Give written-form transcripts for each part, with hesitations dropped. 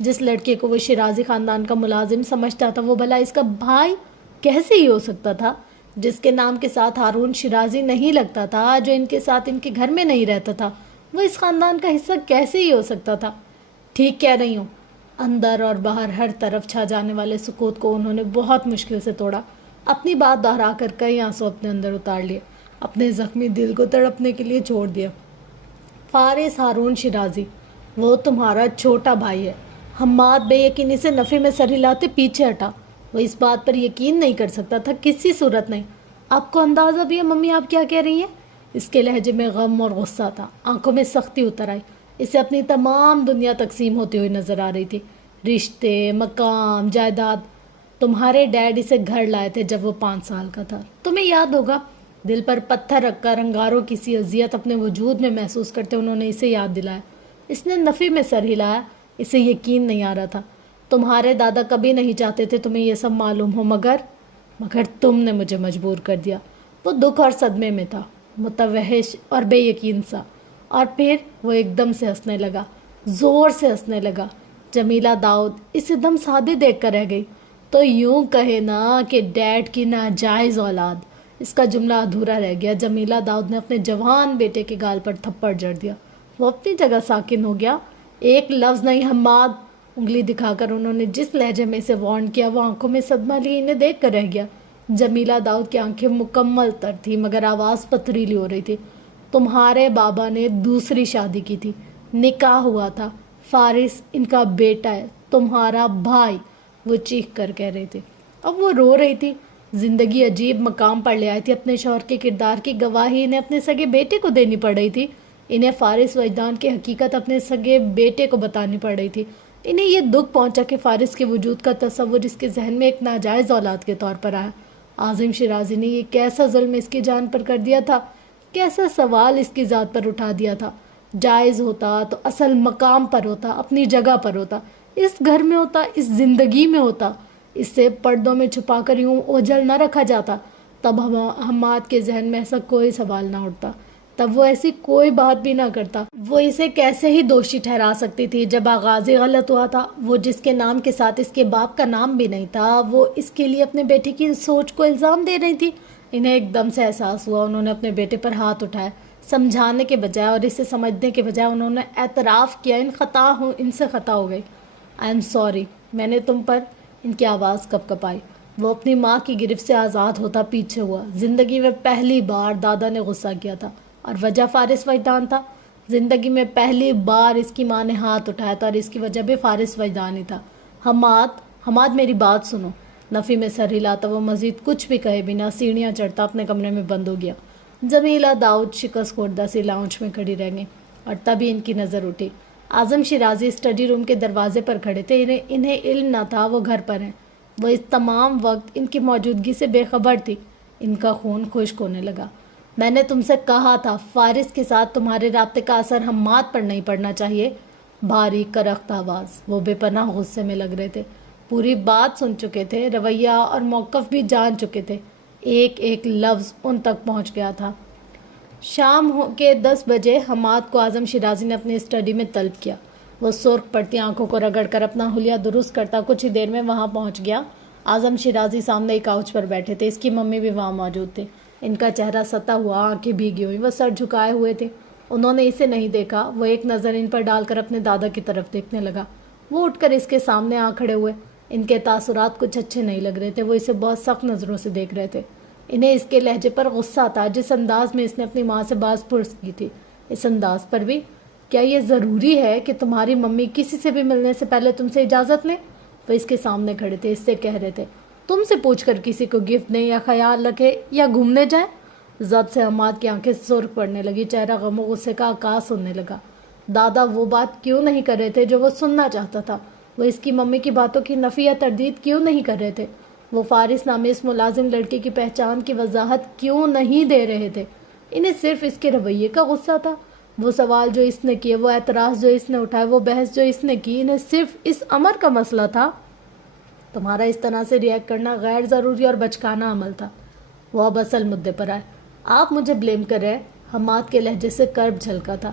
جس لڑکے کو وہ شیرازی خاندان کا ملازم سمجھتا تھا وہ بھلا اس کا بھائی کیسے ہی ہو سکتا تھا؟ جس کے نام کے ساتھ ہارون شیرازی نہیں لگتا تھا، جو ان کے ساتھ ان کے گھر میں نہیں رہتا تھا، وہ اس خاندان کا حصہ کیسے ہی ہو سکتا تھا؟ ٹھیک کہہ رہی ہوں۔ اندر اور باہر ہر طرف چھا جانے والے سکوت کو انہوں نے بہت مشکل سے توڑا، اپنی بات دہرا کر کئی آنسو اپنے اندر اتار لیے، اپنے زخمی دل کو تڑپنے کے لیے چھوڑ دیا۔ فارس ہارون شیرازی، وہ تمہارا چھوٹا بھائی ہے۔ حماد بے یقینی سے نفی میں سر ہلاتے پیچھے ہٹا۔ وہ اس بات پر یقین نہیں کر سکتا تھا، کسی صورت نہیں۔ آپ کو اندازہ بھی ہے ممی آپ کیا کہہ رہی ہیں؟ اس کے لہجے میں غم اور غصہ تھا، آنکھوں میں سختی اتر آئی۔ اسے اپنی تمام دنیا تقسیم ہوتی ہوئی نظر آ رہی تھی، رشتے، مقام، جائیداد۔ تمہارے ڈیڈ اسے گھر لائے تھے جب وہ 5 سال کا تھا، تمہیں یاد ہوگا۔ دل پر پتھر رکھ کر انگاروں کی سی اذیت اپنے وجود میں محسوس کرتے انہوں نے اسے یاد دلایا۔ اس نے نفی میں سر ہلایا، اسے یقین نہیں آ رہا تھا۔ تمہارے دادا کبھی نہیں چاہتے تھے تمہیں یہ سب معلوم ہو، مگر تم نے مجھے مجبور کر دیا۔ وہ دکھ اور صدمے میں تھا، متوحش اور بے یقین سا، اور پھر وہ ایک دم سے ہنسنے لگا، زور سے ہنسنے لگا۔ جمیلہ داؤد اسے دم سادے دیکھ کر رہ گئی۔ تو یوں کہے نا کہ ڈیڈ کی ناجائز اولاد۔ اس کا جملہ ادھورا رہ گیا۔ جمیلہ داؤد نے اپنے جوان بیٹے کے گال پر تھپڑ جڑ دیا۔ وہ اپنی جگہ ساکن ہو گیا۔ ایک لفظ نہیں حماد، انگلی دکھا کر انہوں نے جس لہجے میں اسے وارن کیا وہ آنکھوں میں صدمہ لیے انہیں دیکھ کر رہ گیا۔ جمیلہ داؤد کی آنکھیں مکمل تر تھی مگر آواز پتھریلی ہو رہی تھی۔ تمہارے بابا نے دوسری شادی کی تھی، نکاح ہوا تھا، فارس ان کا بیٹا ہے، تمہارا بھائی، وہ چیخ کر کہہ رہی تھی۔ اب وہ رو رہی تھی۔ زندگی عجیب مقام پر لے آئی تھی۔ اپنے شوہر کے کردار کی گواہی انہیں اپنے سگے بیٹے کو دینی پڑ رہی تھی۔ انہیں فارس وجدان کی حقیقت اپنے سگے بیٹے کو بتانی پڑ رہی تھی۔ انہیں یہ دکھ پہنچا کہ فارس کے وجود کا تصور اس کے ذہن میں ایک ناجائز اولاد کے طور پر آیا۔ عاظم شیرازی نے یہ کیسا ظلم اس کی جان پر کر دیا تھا، کیسا سوال اس کی ذات پر اٹھا دیا تھا۔ جائز ہوتا تو اصل مقام پر ہوتا، اپنی جگہ پر ہوتا، اس گھر میں ہوتا، اس زندگی میں ہوتا، اس سے پردوں میں چھپا کر یوں اوجھل نہ رکھا جاتا، تب حماد کے ذہن میں ایسا کوئی سوال نہ اٹھتا، تب وہ ایسی کوئی بات بھی نہ کرتا۔ وہ اسے کیسے ہی دوشی ٹھہرا سکتی تھی جب آغاز ہی غلط ہوا تھا۔ وہ جس کے نام کے ساتھ اس کے باپ کا نام بھی نہیں تھا، وہ اس کے لیے اپنے بیٹے کی سوچ کو الزام دے رہی تھی۔ انہیں ایک دم سے احساس ہوا، انہوں نے اپنے بیٹے پر ہاتھ اٹھایا۔ سمجھانے کے بجائے اور اسے سمجھنے کے بجائے انہوں نے اعتراف کیا، ان سے خطا ہو گئی۔ آئی ایم سوری، میں نے تم پر۔ ان کی آواز کپ کپ آئی۔ وہ اپنی ماں کی گرفت سے آزاد ہوتا پیچھے ہوا۔ زندگی میں پہلی بار دادا نے غصہ کیا تھا، اور وجہ فارس وجدان تھا۔ زندگی میں پہلی بار اس کی ماں نے ہاتھ اٹھایا تھا، اور اس کی وجہ بھی فارس وجدان ہی تھا۔ حماد میری بات سنو۔ نفی میں سر ہلاتا وہ مزید کچھ بھی کہے بنا سیڑھیاں چڑھتا اپنے کمرے میں بند ہو گیا۔ جمیلہ داؤد شکست خوردہ سی لاؤنج میں کھڑی رہ گئی، اور تبھی ان کی نظر اٹھی۔ اعظم شیرازی اسٹڈی روم کے دروازے پر کھڑے تھے۔ انہیں علم نہ تھا وہ گھر پر ہیں۔ وہ اس تمام وقت ان کی موجودگی سے بے خبر تھی۔ ان کا خون خشک ہونے لگا۔ میں نے تم سے کہا تھا فارس کے ساتھ تمہارے رابطے کا اثر حماد پر نہیں پڑنا چاہیے۔ بھاری کرخت آواز۔ وہ بے پناہ غصے میں لگ رہے تھے، پوری بات سن چکے تھے، رویہ اور موقف بھی جان چکے تھے۔ ایک ایک لفظ ان تک پہنچ گیا تھا۔ شام کے 10 بجے حماد کو اعظم شیرازی نے اپنی اسٹڈی میں طلب کیا۔ وہ سرخ پڑتی آنکھوں کو رگڑ کر اپنا حلیہ درست کرتا کچھ ہی دیر میں وہاں پہنچ گیا۔ اعظم شیرازی سامنے ایک کاؤچ پر بیٹھے تھے، اس کی ممی بھی وہاں موجود تھے۔ ان کا چہرہ ستا ہوا، آنکھیں بھیگی ہوئی، وہ سر جھکائے ہوئے تھے۔ انہوں نے اسے نہیں دیکھا۔ وہ ایک نظر ان پر ڈال کر اپنے دادا کی طرف دیکھنے لگا۔ وہ اٹھ کر اس کے سامنے آ کھڑے ہوئے۔ ان کے تاثرات کچھ اچھے نہیں لگ رہے تھے، وہ اسے بہت سخت نظروں سے دیکھ رہے تھے۔ انہیں اس کے لہجے پر غصہ تھا، جس انداز میں اس نے اپنی ماں سے باز پرس کی تھی۔ اس انداز پر بھی، کیا یہ ضروری ہے کہ تمہاری ممی کسی سے بھی ملنے سے پہلے تم سے اجازت لیں؟ وہ اس کے سامنے کھڑے تھے، اس سے کہہ رہے تھے، تم سے پوچھ کر کسی کو گفٹ دیں یا خیال رکھے یا گھومنے جائیں؟ ضبط سے حماد کی آنکھیں سرخ پڑنے لگی، چہرہ غم و غصے کا عکاس ہونے لگا۔ دادا وہ بات کیوں نہیں کر رہے تھے جو وہ سننا چاہتا تھا؟ وہ اس کی ممی کی باتوں کی نفی یا تردید کیوں نہیں کر رہے تھے؟ وہ فارس نامی اس ملازم لڑکے کی پہچان کی وضاحت کیوں نہیں دے رہے تھے؟ انہیں صرف اس کے رویے کا غصہ تھا۔ وہ سوال جو اس نے کیے، وہ اعتراض جو اس نے اٹھائے، وہ بحث جو اس نے کی، انہیں صرف اس امر کا مسئلہ تھا۔ تمہارا اس طرح سے ریئیکٹ کرنا غیر ضروری اور بچکانہ عمل تھا۔ وہ اب اصل مدے پر آئے۔ آپ مجھے بلیم کر رہے ہیں؟ حماد کے لہجے سے کرب جھلکا تھا۔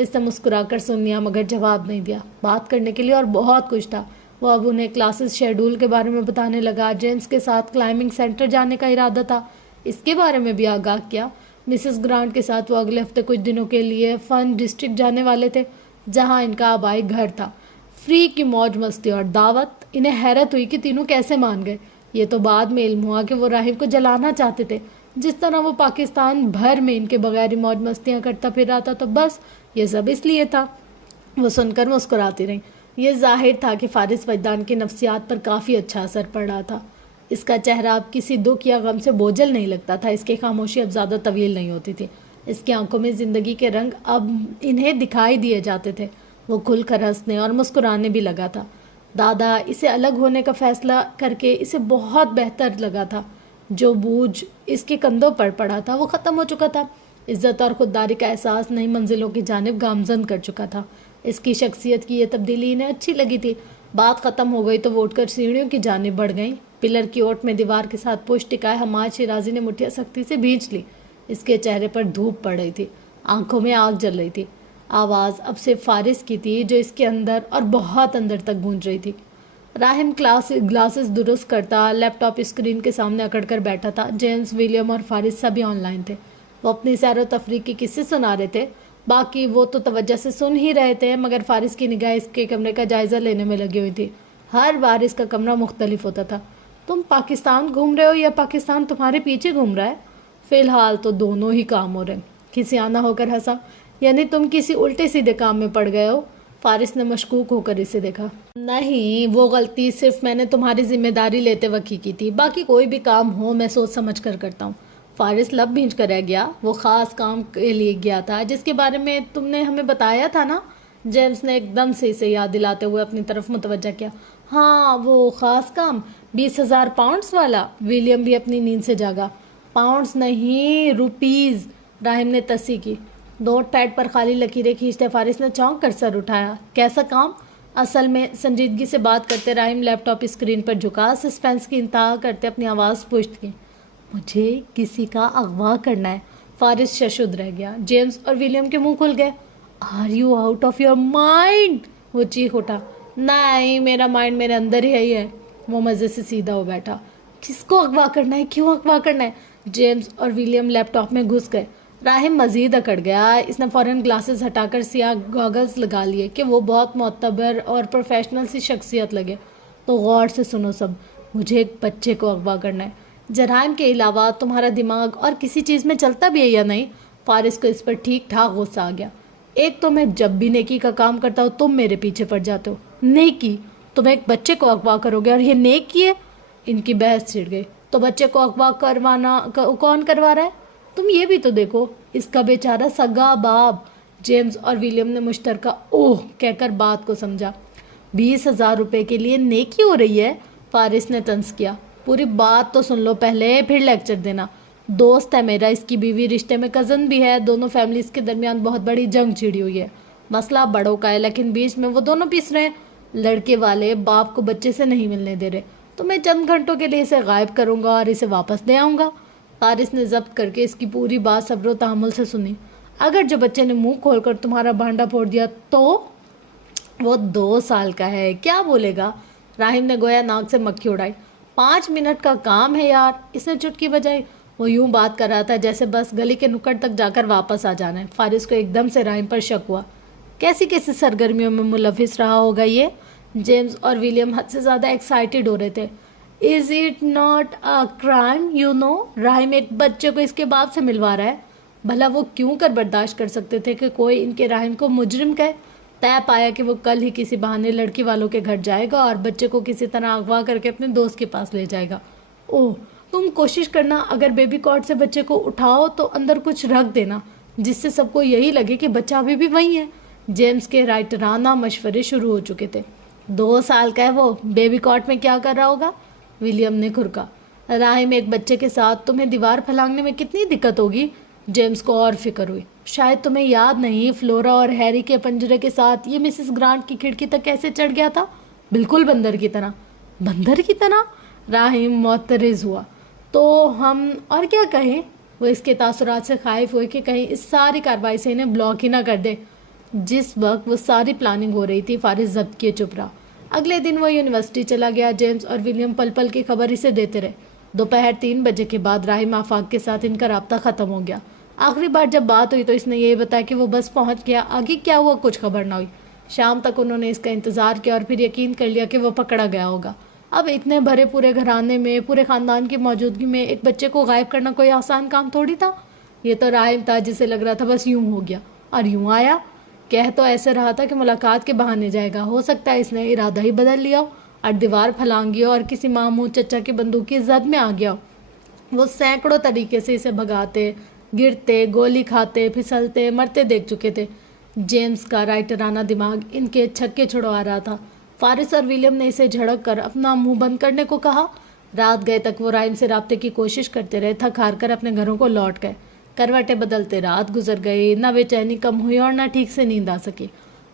اس نے مسکرا کر سن لیا مگر جواب نہیں دیا. بات کرنے کے لیے اور بہت کچھ تھا. وہ اب انہیں کلاسز شیڈول کے بارے میں بتانے لگا. جیمز کے ساتھ کلائمبنگ سینٹر جانے کا ارادہ تھا, اس کے بارے میں بھی آگاہ کیا. مسز گرانٹ کے ساتھ وہ اگلے ہفتے کچھ دنوں کے لیے فن ڈسٹرکٹ جانے والے تھے, جہاں ان کا آبائی گھر تھا. فری کی موج مستی اور دعوت. انہیں حیرت ہوئی کہ تینوں کیسے مان گئے. یہ تو بعد میں علم ہوا کہ وہ راہب کو جلانا چاہتے تھے. جس طرح وہ پاکستان بھر میں ان کے بغیر موج مستیاں کرتا پھر رہا تھا, تو بس یہ سب اس لیے تھا. وہ سن کر مسکراتی رہیں. یہ ظاہر تھا کہ فارس وجدان کی نفسیات پر کافی اچھا اثر پڑ رہا تھا. اس کا چہرہ اب کسی دکھ یا غم سے بوجھل نہیں لگتا تھا. اس کی خاموشی اب زیادہ طویل نہیں ہوتی تھی. اس کی آنکھوں میں زندگی کے رنگ اب انہیں دکھائی دیے جاتے تھے. وہ کھل کر ہنسنے اور مسکرانے بھی لگا تھا. دادا اسے الگ ہونے کا فیصلہ کر کے اسے بہت بہتر لگا تھا. جو بوجھ اس کے کندھوں پر پڑا تھا وہ ختم ہو چکا تھا. عزت اور خودداری کا احساس نئی منزلوں کی جانب گامزن کر چکا تھا. اس کی شخصیت کی یہ تبدیلی انہیں اچھی لگی تھی. بات ختم ہو گئی تو وہ اٹھ کر سیڑھیوں کی جانب بڑھ گئیں. پلر کی اوٹ میں دیوار کے ساتھ پشت ٹکائے حماد شیرازی نے مٹھیاں سختی سے بھینچ لی. اس کے چہرے پر دھوپ پڑ رہی تھی, آنکھوں میں آگ جل رہی تھی. آواز اب صرف فارس کی تھی جو اس کے اندر اور بہت اندر تک گونج رہی تھی. راہم گلاسز درست کرتا لیپ ٹاپ اسکرین کے سامنے اکڑ کر بیٹھا تھا. جیمز, ولیم اور فارس سبھی آن لائن تھے. وہ اپنی سیر و تفریح کی قصے سنا رہے تھے. باقی وہ تو توجہ سے سن ہی رہے تھے, مگر فارس کی نگاہ اس کے کمرے کا جائزہ لینے میں لگی ہوئی تھی. ہر بار اس کا کمرہ مختلف ہوتا تھا. تم پاکستان گھوم رہے ہو یا پاکستان تمہارے پیچھے گھوم رہا ہے؟ فی الحال تو دونوں ہی کام ہو رہے ہیں. کسی آنا ہو کر ہنسا. یعنی تم کسی الٹے سیدھے کام میں پڑ گئے ہو؟ فارس نے مشکوک ہو کر اسے دیکھا. نہیں, وہ غلطی صرف میں نے تمہاری ذمہ داری لیتے وقت کی تھی. باقی کوئی بھی کام ہو میں سوچ سمجھ کر کرتا ہوں. فارس لب بھینچ کر رہ گیا. وہ خاص کام کے لیے گیا تھا جس کے بارے میں تم نے ہمیں بتایا تھا نا؟ جیمز نے ایک دم سے اسے یاد دلاتے ہوئے اپنی طرف متوجہ کیا. ہاں, وہ خاص کام 20,000 پاؤنڈز والا. ولیم بھی اپنی نیند سے جاگا. پاؤنڈز نہیں, روپیز, راہم نے تصحیح کی. نوٹ پیڈ پر خالی لکیریں کھینچتے فارس نے چونک کر سر اٹھایا. کیسا کام؟ اصل میں سنجیدگی سے بات کرتے راہم لیپ ٹاپ اسکرین پر جھکا. سسپینس کی انتہا کرتے اپنی آواز پشت کی. مجھے کسی کا اغوا کرنا ہے. فارس ششد رہ گیا. جیمز اور ولیم کے منہ کھل گئے. Are you out of your mind? وہ چیخ اٹھا. نہیں, میرا مائنڈ میرے اندر ہی ہے. وہ مزے سے سیدھا ہو بیٹھا. کس کو اغوا کرنا ہے؟ کیوں اغوا کرنا ہے؟ جیمز اور ولیم لیپ ٹاپ میں گھس گئے. راہم مزید اکڑ گیا. اس نے فوراً گلاسز ہٹا کر سیاہ گاگلز لگا لیے کہ وہ بہت معتبر اور پروفیشنل سی شخصیت لگے. تو غور سے سنو سب, مجھے ایک بچے کو اغوا کرنا ہے. جرائم کے علاوہ تمہارا دماغ اور کسی چیز میں چلتا بھی ہے یا نہیں؟ فارس کو اس پر ٹھیک ٹھاک غصہ آ گیا. ایک تو میں جب بھی نیکی کا کام کرتا ہوں تم میرے پیچھے پڑ جاتے ہو. نیکی؟ تم ایک بچے کو اغوا کرو گے اور یہ نیکی ہے؟ ان کی بحث چھڑ گئی. تو بچے کو اغوا کروانا کون کروا رہا ہے؟ تم یہ بھی تو دیکھو, اس کا بیچارہ سگا باپ. جیمز اور ولیم نے مشترکہ اوہ کہہ کر بات کو سمجھا. 20,000 روپے کے لیے نیکی ہو رہی ہے؟ فارس نے طنز کیا. پوری بات تو سن لو پہلے, پھر لیکچر دینا. دوست ہے میرا, اس کی بیوی رشتے میں کزن بھی ہے. دونوں فیملیز کے درمیان بہت بڑی جنگ چھڑی ہوئی ہے. مسئلہ بڑوں کا ہے, لیکن بیچ میں وہ دونوں پیس رہے ہیں. لڑکے والے باپ کو بچے سے نہیں ملنے دے رہے. تو میں چند گھنٹوں کے لیے اسے غائب کروں گا اور اسے واپس لے آؤں گا. فارس نے ضبط کر کے اس کی پوری بات صبر و تحمل سے سنی. اگر جو بچے نے منہ کھول کر تمہارا بھانڈا پھوڑ دیا تو؟ وہ 2 سال کا ہے, کیا بولے گا؟ راہم نے گویا ناک سے مکھی اڑائی. 5 منٹ کا کام ہے یار, اس نے چٹکی بجائی. وہ یوں بات کر رہا تھا جیسے بس گلی کے نکڑ تک جا کر واپس آ جانا ہے. فارس کو ایک دم سے راہم پر شک ہوا. کیسی کیسی سرگرمیوں میں ملوث رہا ہوگا یہ؟ جیمز اور ولیم حد سے زیادہ ایکسائٹیڈ ہو رہے تھے. Is it not a crime you know? راہم ایک بچے کو اس کے باپ سے ملوا رہا ہے. بھلا وہ کیوں کر برداشت کر سکتے تھے کہ کوئی ان کے راہم کو مجرم کہے؟ طے پایا کہ وہ کل ہی کسی بہانے لڑکی والوں کے گھر جائے گا اور بچے کو کسی طرح اغوا کر کے اپنے دوست کے پاس لے جائے گا. اوہ, تم کوشش کرنا اگر بیبی کاٹ سے بچے کو اٹھاؤ تو اندر کچھ رکھ دینا جس سے سب کو یہی لگے کہ بچہ ابھی بھی وہی ہے. جیمز کے رائٹرانہ مشورے شروع ہو چکے تھے. 2 سال کا ہے وہ, بیبی کاٹ میں کیا کر رہا ہوگا؟ ولیم نے کھرکا. راہم ایک بچے کے ساتھ تمہیں دیوار پھلانگنے میں کتنی دقت ہوگی؟ جیمز کو اور فکر ہوئی. شاید تمہیں یاد نہیں, فلورا اور ہیری کے پنجرے کے ساتھ یہ مسز گرانٹ کی کھڑکی تک کیسے چڑھ گیا تھا؟ بالکل بندر کی طرح. بندر کی طرح؟ راہم معترض ہوا. تو ہم اور کیا کہیں؟ وہ اس کے تاثرات سے خائف ہوئے کہ کہیں اس ساری کارروائی سے انہیں بلاک ہی نہ کر دے. جس وقت وہ ساری پلاننگ ہو رہی تھی فارس ضبط کیے چپ رہا۔ اگلے دن وہ یونیورسٹی چلا گیا۔ جیمز اور ولیم پل پل کی خبر اسے دیتے رہے۔ دوپہر 3 بجے کے بعد راہم آفاق کے ساتھ ان کا رابطہ ختم ہو گیا۔ آخری بار جب بات ہوئی تو اس نے یہی بتایا کہ وہ بس پہنچ گیا، آگے کیا ہوا کچھ خبر نہ ہوئی۔ شام تک انہوں نے اس کا انتظار کیا اور پھر یقین کر لیا کہ وہ پکڑا گیا ہوگا۔ اب اتنے بھرے پورے گھرانے میں، پورے خاندان کی موجودگی میں ایک بچے کو غائب کرنا کوئی آسان کام تھوڑی تھا۔ یہ تو راہم تھا جسے لگ رہا تھا بس یوں ہو گیا اور یوں آیا۔ کہہ تو ایسے رہا تھا کہ ملاقات کے بہانے جائے گا، ہو سکتا ہے اس نے ارادہ ہی بدل لیا ہو اور دیوار پھلانگی ہو اور کسی ماموں چچا کی بندوق کی زد میں آ گیا ہو۔ وہ سینکڑوں طریقے سے اسے بھگاتے، گرتے، گولی کھاتے، پھسلتے، مرتے دیکھ چکے تھے۔ جیمز کا رائٹرانہ دماغ ان کے چھکے چھڑوا رہا تھا۔ فارس اور ولیم نے اسے جھڑک کر اپنا منہ بند کرنے کو کہا۔ رات گئے تک وہ راہم سے رابطے کی کوشش کرتے رہے، تھک ہار کر اپنے گھروں کو لوٹ گئے۔ کروٹیں بدلتے رات گزر گئی، نہ بے چینی کم ہوئی اور نہ ٹھیک سے نیند آ سکی۔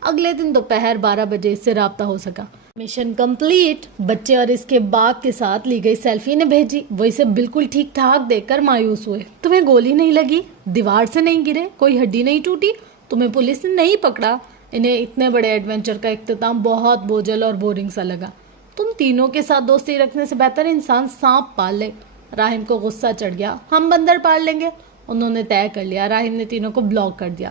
اگلے دن دوپہر 12 بجے اس سے رابطہ ہو سکا۔ Mission complete. بچے اور اس کے باپ کے ساتھ لی گئی سیلفی نے بھیجی۔ وہ اسے بالکل ٹھیک ٹھاک دیکھ کر مایوس ہوئے۔ تمہیں گولی نہیں لگی، دیوار سے نہیں گرے، کوئی ہڈی نہیں ٹوٹی، تمہیں پولیس نے نہیں پکڑا۔ انہیں اتنے بڑے ایڈونچر کا اختتام بہت بوجھل اور بورنگ سا لگا۔ تم تینوں کے ساتھ دوستی رکھنے سے بہتر انسان سانپ پال لے۔ راہم کو غصہ چڑھ گیا۔ ہم بندر پال لیں گے۔ انہوں نے طے کر لیا۔ راہم نے تینوں کو بلاک کر دیا۔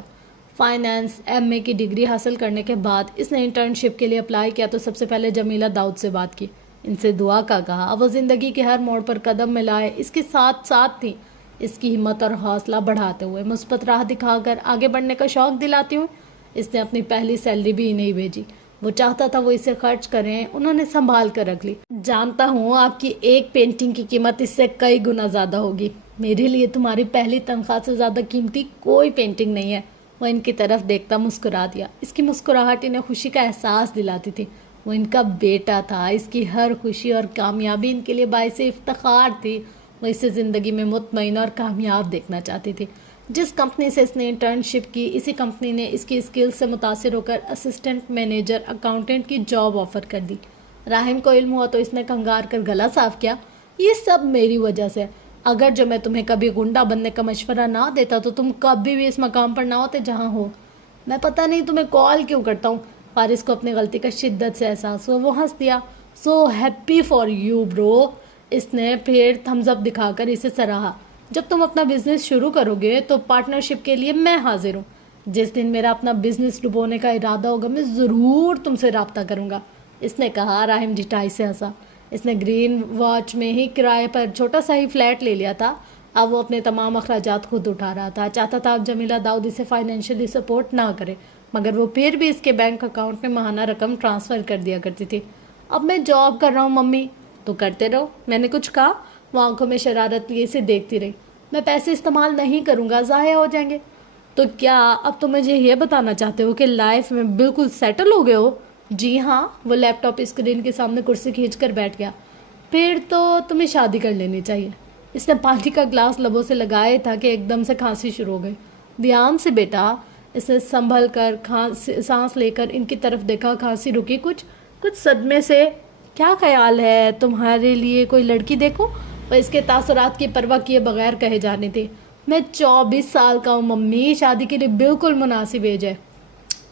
فائنانس ایم اے کی ڈگری حاصل کرنے کے بعد اس نے انٹرنشپ کے لیے اپلائی کیا تو سب سے پہلے جمیلہ داؤد سے بات کی، ان سے دعا کا کہا۔ وہ زندگی کے ہر موڑ پر قدم ملائے اس کے ساتھ ساتھ تھی، اس کی ہمت اور حوصلہ بڑھاتے ہوئے، مثبت راہ دکھا کر آگے بڑھنے کا شوق دلاتی ہوئی۔ اس نے اپنی پہلی سیلری بھی انہیں بھیجی۔ وہ چاہتا تھا وہ اسے خرچ کریں، انہوں نے سنبھال کر رکھ لی۔ جانتا ہوں آپ کی ایک پینٹنگ کی قیمت اس سے کئی گنا زیادہ ہوگی، میرے لیے تمہاری پہلی تنخواہ سے زیادہ قیمتی کوئی پینٹنگ نہیں ہے۔ وہ ان کی طرف دیکھتا مسکرا دیا۔ اس کی مسکراہٹ انہیں خوشی کا احساس دلاتی تھی۔ وہ ان کا بیٹا تھا، اس کی ہر خوشی اور کامیابی ان کے لیے باعث افتخار تھی۔ وہ اسے زندگی میں مطمئن اور کامیاب دیکھنا چاہتی تھی۔ جس کمپنی سے اس نے انٹرنشپ کی، اسی کمپنی نے اس کی اسکل سے متاثر ہو کر اسسٹنٹ مینیجر اکاؤنٹنٹ کی جاب آفر کر دی۔ راہم کو علم ہوا تو اس نے کنگار کر گلا صاف کیا، یہ سب میری وجہ سے۔ اگر جو میں تمہیں کبھی گنڈا بننے کا مشورہ نہ دیتا تو تم کبھی بھی اس مقام پر نہ ہوتے جہاں ہو۔ میں پتہ نہیں تمہیں کال کیوں کرتا ہوں۔ فارس کو اپنی غلطی کا شدت سے احساس ہوا، وہ ہنس دیا۔ سو ہیپی فار یو برو۔ اس نے پھر تھمز اپ دکھا کر اسے سراہا۔ جب تم اپنا بزنس شروع کرو گے تو پارٹنرشپ کے لیے میں حاضر ہوں۔ جس دن میرا اپنا بزنس ڈبونے کا ارادہ ہوگا میں ضرور تم سے رابطہ کروں گا، اس نے کہا۔ راہم ڈٹائی سے ہنسا۔ اس نے گرین واچ میں ہی کرائے پر چھوٹا سا ہی فلیٹ لے لیا تھا۔ اب وہ اپنے تمام اخراجات خود اٹھا رہا تھا۔ چاہتا تھا اب جمیلہ داؤد اسے فائنینشلی سپورٹ نہ کرے، مگر وہ پھر بھی اس کے بینک اکاؤنٹ میں ماہانہ رقم ٹرانسفر کر دیا کرتی تھی۔ اب میں جاب کر رہا ہوں ممی۔ تو کرتے رہو، میں نے کچھ کہا؟ وہ آنکھوں میں شرارت لیے اسے دیکھتی رہی۔ میں پیسے استعمال نہیں کروں گا، ضائع ہو جائیں گے۔ تو کیا اب تم مجھے یہ بتانا چاہتے ہو کہ لائف میں بالکل سیٹل ہو گئے ہو؟ جی ہاں۔ وہ لیپ ٹاپ اسکرین کے سامنے کرسی کھینچ کر بیٹھ گیا۔ پھر تو تمہیں شادی کر لینی چاہیے۔ اس نے پانی کا گلاس لبوں سے لگائے تھا کہ ایک دم سے کھانسی شروع ہو گئی۔ دھیان سے بیٹا۔ اس نے سنبھل کر سانس لے کر ان کی طرف دیکھا۔ کھانسی رکی کچھ صدمے سے۔ کیا خیال ہے تمہارے لیے کوئی لڑکی دیکھو؟ وہ اس کے تاثرات کی پرواہ کیے بغیر کہے جانی تھی۔ میں 24 سال کا ہوں ممی، شادی کے لیے بالکل مناسب ایج ہے۔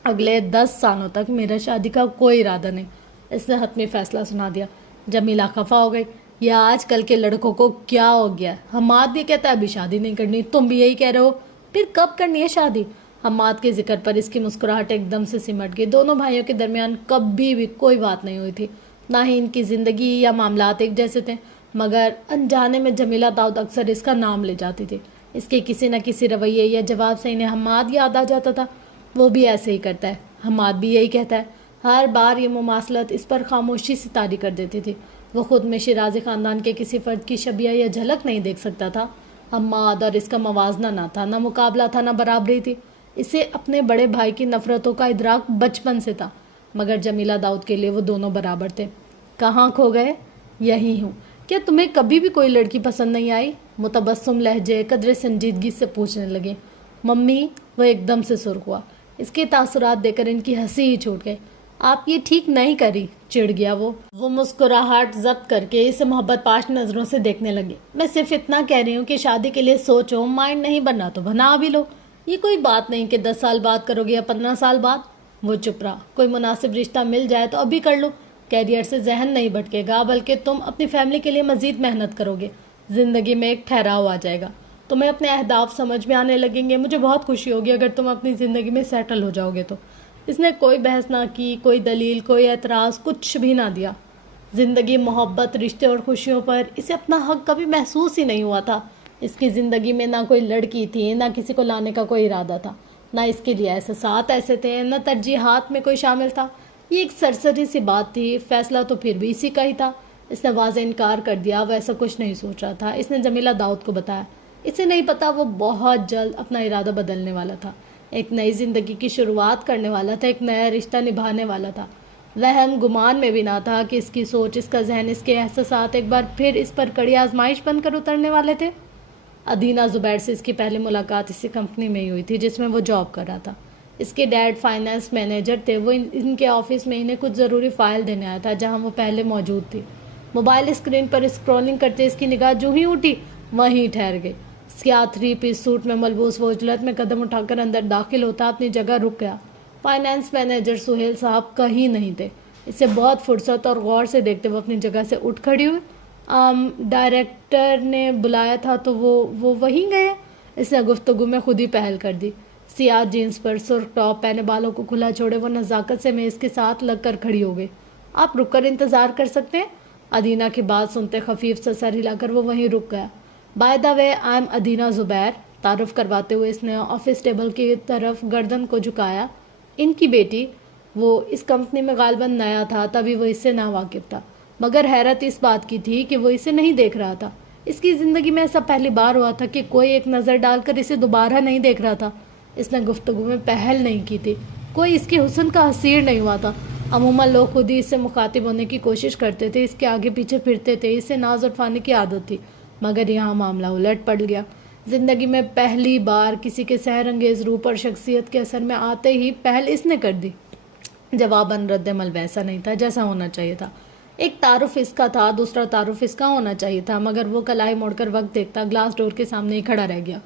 اگلے 10 سالوں تک میرا شادی کا کوئی ارادہ نہیں، اس نے حتمی فیصلہ سنا دیا۔ جمیلہ خفا ہو گئی۔ یہ آج کل کے لڑکوں کو کیا ہو گیا؟ حماد بھی کہتا ہے ابھی شادی نہیں کرنی، تم بھی یہی کہہ رہے ہو، پھر کب کرنی ہے شادی؟ حماد کے ذکر پر اس کی مسکراہٹ ایک دم سے سمٹ گئی۔ دونوں بھائیوں کے درمیان کبھی بھی کوئی بات نہیں ہوئی تھی، نہ ہی ان کی زندگی یا معاملات ایک جیسے تھے، مگر انجانے میں جمیلہ داؤد اکثر اس کا نام لے جاتی تھی۔ اس کے کسی نہ کسی رویے یا جواب سے انہیں حماد یاد آ جاتا تھا۔ وہ بھی ایسے ہی کرتا ہے، حماد بھی یہی کہتا ہے۔ ہر بار یہ مماثلت اس پر خاموشی سے طاری کر دیتی تھی۔ وہ خود میں شیرازی خاندان کے کسی فرد کی شبیہ یا جھلک نہیں دیکھ سکتا تھا۔ حماد اور اس کا موازنہ نہ تھا، نہ مقابلہ تھا، نہ برابری تھی۔ اسے اپنے بڑے بھائی کی نفرتوں کا ادراک بچپن سے تھا، مگر جمیلہ داؤد کے لیے وہ دونوں برابر تھے۔ کہاں کھو گئے؟ یہی ہوں۔ کیا تمہیں کبھی بھی کوئی لڑکی پسند نہیں آئی؟ متبسم لہجے قدر سنجیدگی سے پوچھنے لگے۔ ممی، وہ ایک دم سے سرخ ہوا۔ اس کے تاثرات دے کر ان کی ہنسی ہی چھوٹ گئی۔ آپ یہ ٹھیک نہیں کری، چڑ گیا وہ مسکراہٹ ضبط کر کے اسے محبت پاش نظروں سے دیکھنے لگی۔ میں صرف اتنا کہہ رہی ہوں کہ شادی کے لیے سوچو، مائنڈ نہیں بننا تو بنا بھی لو۔ یہ کوئی بات نہیں کہ 10 سال بعد کرو گے یا 15 سال بعد۔ وہ چپ رہا۔ کوئی مناسب رشتہ مل جائے تو ابھی کر لو، کیریئر سے ذہن نہیں بھٹکے گا بلکہ تم اپنی فیملی کے لیے مزید محنت کرو گے، زندگی میں ایک ٹھہراؤ آ جائے گا، تمہیں اپنے اہداف سمجھ میں آنے لگیں گے، مجھے بہت خوشی ہوگی اگر تم اپنی زندگی میں سیٹل ہو جاؤ گے تو۔ اس نے کوئی بحث نہ کی، کوئی دلیل، کوئی اعتراض، کچھ بھی نہ دیا۔ زندگی، محبت، رشتے اور خوشیوں پر اسے اپنا حق کبھی محسوس ہی نہیں ہوا تھا۔ اس کی زندگی میں نہ کوئی لڑکی تھی، نہ کسی کو لانے کا کوئی ارادہ تھا، نہ اس کے لیے احساسات ایسے تھے، نہ ترجیحات میں کوئی شامل تھا۔ یہ ایک سرسری سی بات تھی، فیصلہ تو پھر بھی اسی کا ہی تھا۔ اس نے واضح انکار کر دیا، وہ ایسا کچھ نہیں سوچ رہا تھا۔ اس نے جمیلہ داؤد کو بتایا۔ اسے نہیں پتا وہ بہت جلد اپنا ارادہ بدلنے والا تھا، ایک نئی زندگی کی شروعات کرنے والا تھا، ایک نیا رشتہ نبھانے والا تھا۔ وہم گمان میں بھی نہ تھا کہ اس کی سوچ، اس کا ذہن، اس کے احساسات ایک بار پھر اس پر کڑی آزمائش بن کر اترنے والے تھے۔ ادینہ زبیر سے اس کی پہلی ملاقات اسی کمپنی میں ہی ہوئی تھی جس میں وہ جاب کر رہا تھا۔ اس کے ڈیڈ فائنانس مینیجر تھے۔ وہ ان کے آفس میں انہیں کچھ ضروری فائل دینے آیا تھا جہاں وہ پہلے موجود تھی۔ موبائل اسکرین پر اسکرولنگ کرتے اس کی نگاہ جو ہی اٹھی وہیں ٹھہر گئی۔ سیاہ 3 پیس سوٹ میں ملبوس وہ اجلت میں قدم اٹھا کر اندر داخل ہوتا اپنی جگہ رک گیا۔ فائنانس مینیجر سہیل صاحب کہیں نہیں تھے۔ اسے بہت فرصت اور غور سے دیکھتے وہ اپنی جگہ سے اٹھ کھڑی ہوئی۔ ڈائریکٹر نے بلایا تھا تو وہ وہیں گئے۔ اس نے گفتگو میں خود ہی پہل کر دی۔ سیاہ جینس پر سرخ ٹاپ پہنے، بالوں کو کھلا چھوڑے وہ نزاکت سے میز کے ساتھ لگ کر کھڑی ہو گئی۔ آپ رک کر انتظار کر سکتے ہیں؟ ادینہ کی بات سنتے خفیف سا سر ہلا کر وہ وہیں رک گیا۔ By the way I am Adina زبیر، تعارف کرواتے ہوئے اس نے آفس ٹیبل کی طرف گردن کو جھکایا۔ ان کی بیٹی۔ وہ اس کمپنی میں غالباً نیا تھا تبھی وہ اس سے ناواقف تھا، مگر حیرت اس بات کی تھی کہ وہ اسے نہیں دیکھ رہا تھا۔ اس کی زندگی میں ایسا پہلی بار ہوا تھا کہ کوئی ایک نظر ڈال کر اسے دوبارہ نہیں دیکھ رہا تھا۔ اس نے گفتگو میں پہل نہیں کی تھی، کوئی اس کے حسن کا اسیر نہیں ہوا تھا۔ عموماً لوگ خود ہی اس سے مخاطب ہونے کی کوشش کرتے تھے، اس کے آگے پیچھے پھرتے تھے، اسے ناز اٹھانے کی عادت تھی، مگر یہاں معاملہ الٹ پلٹ گیا۔ زندگی میں پہلی بار کسی کے سحر انگیز روپ اور شخصیت کے اثر میں آتے ہی پہل اس نے کر دی۔ جواباً رد عمل ویسا نہیں تھا جیسا ہونا چاہیے تھا۔ ایک تعارف اس کا تھا، دوسرا تعارف اس کا ہونا چاہیے تھا، مگر وہ کلائی موڑ کر وقت دیکھتا گلاس ڈور کے سامنے ہی کھڑا رہ گیا۔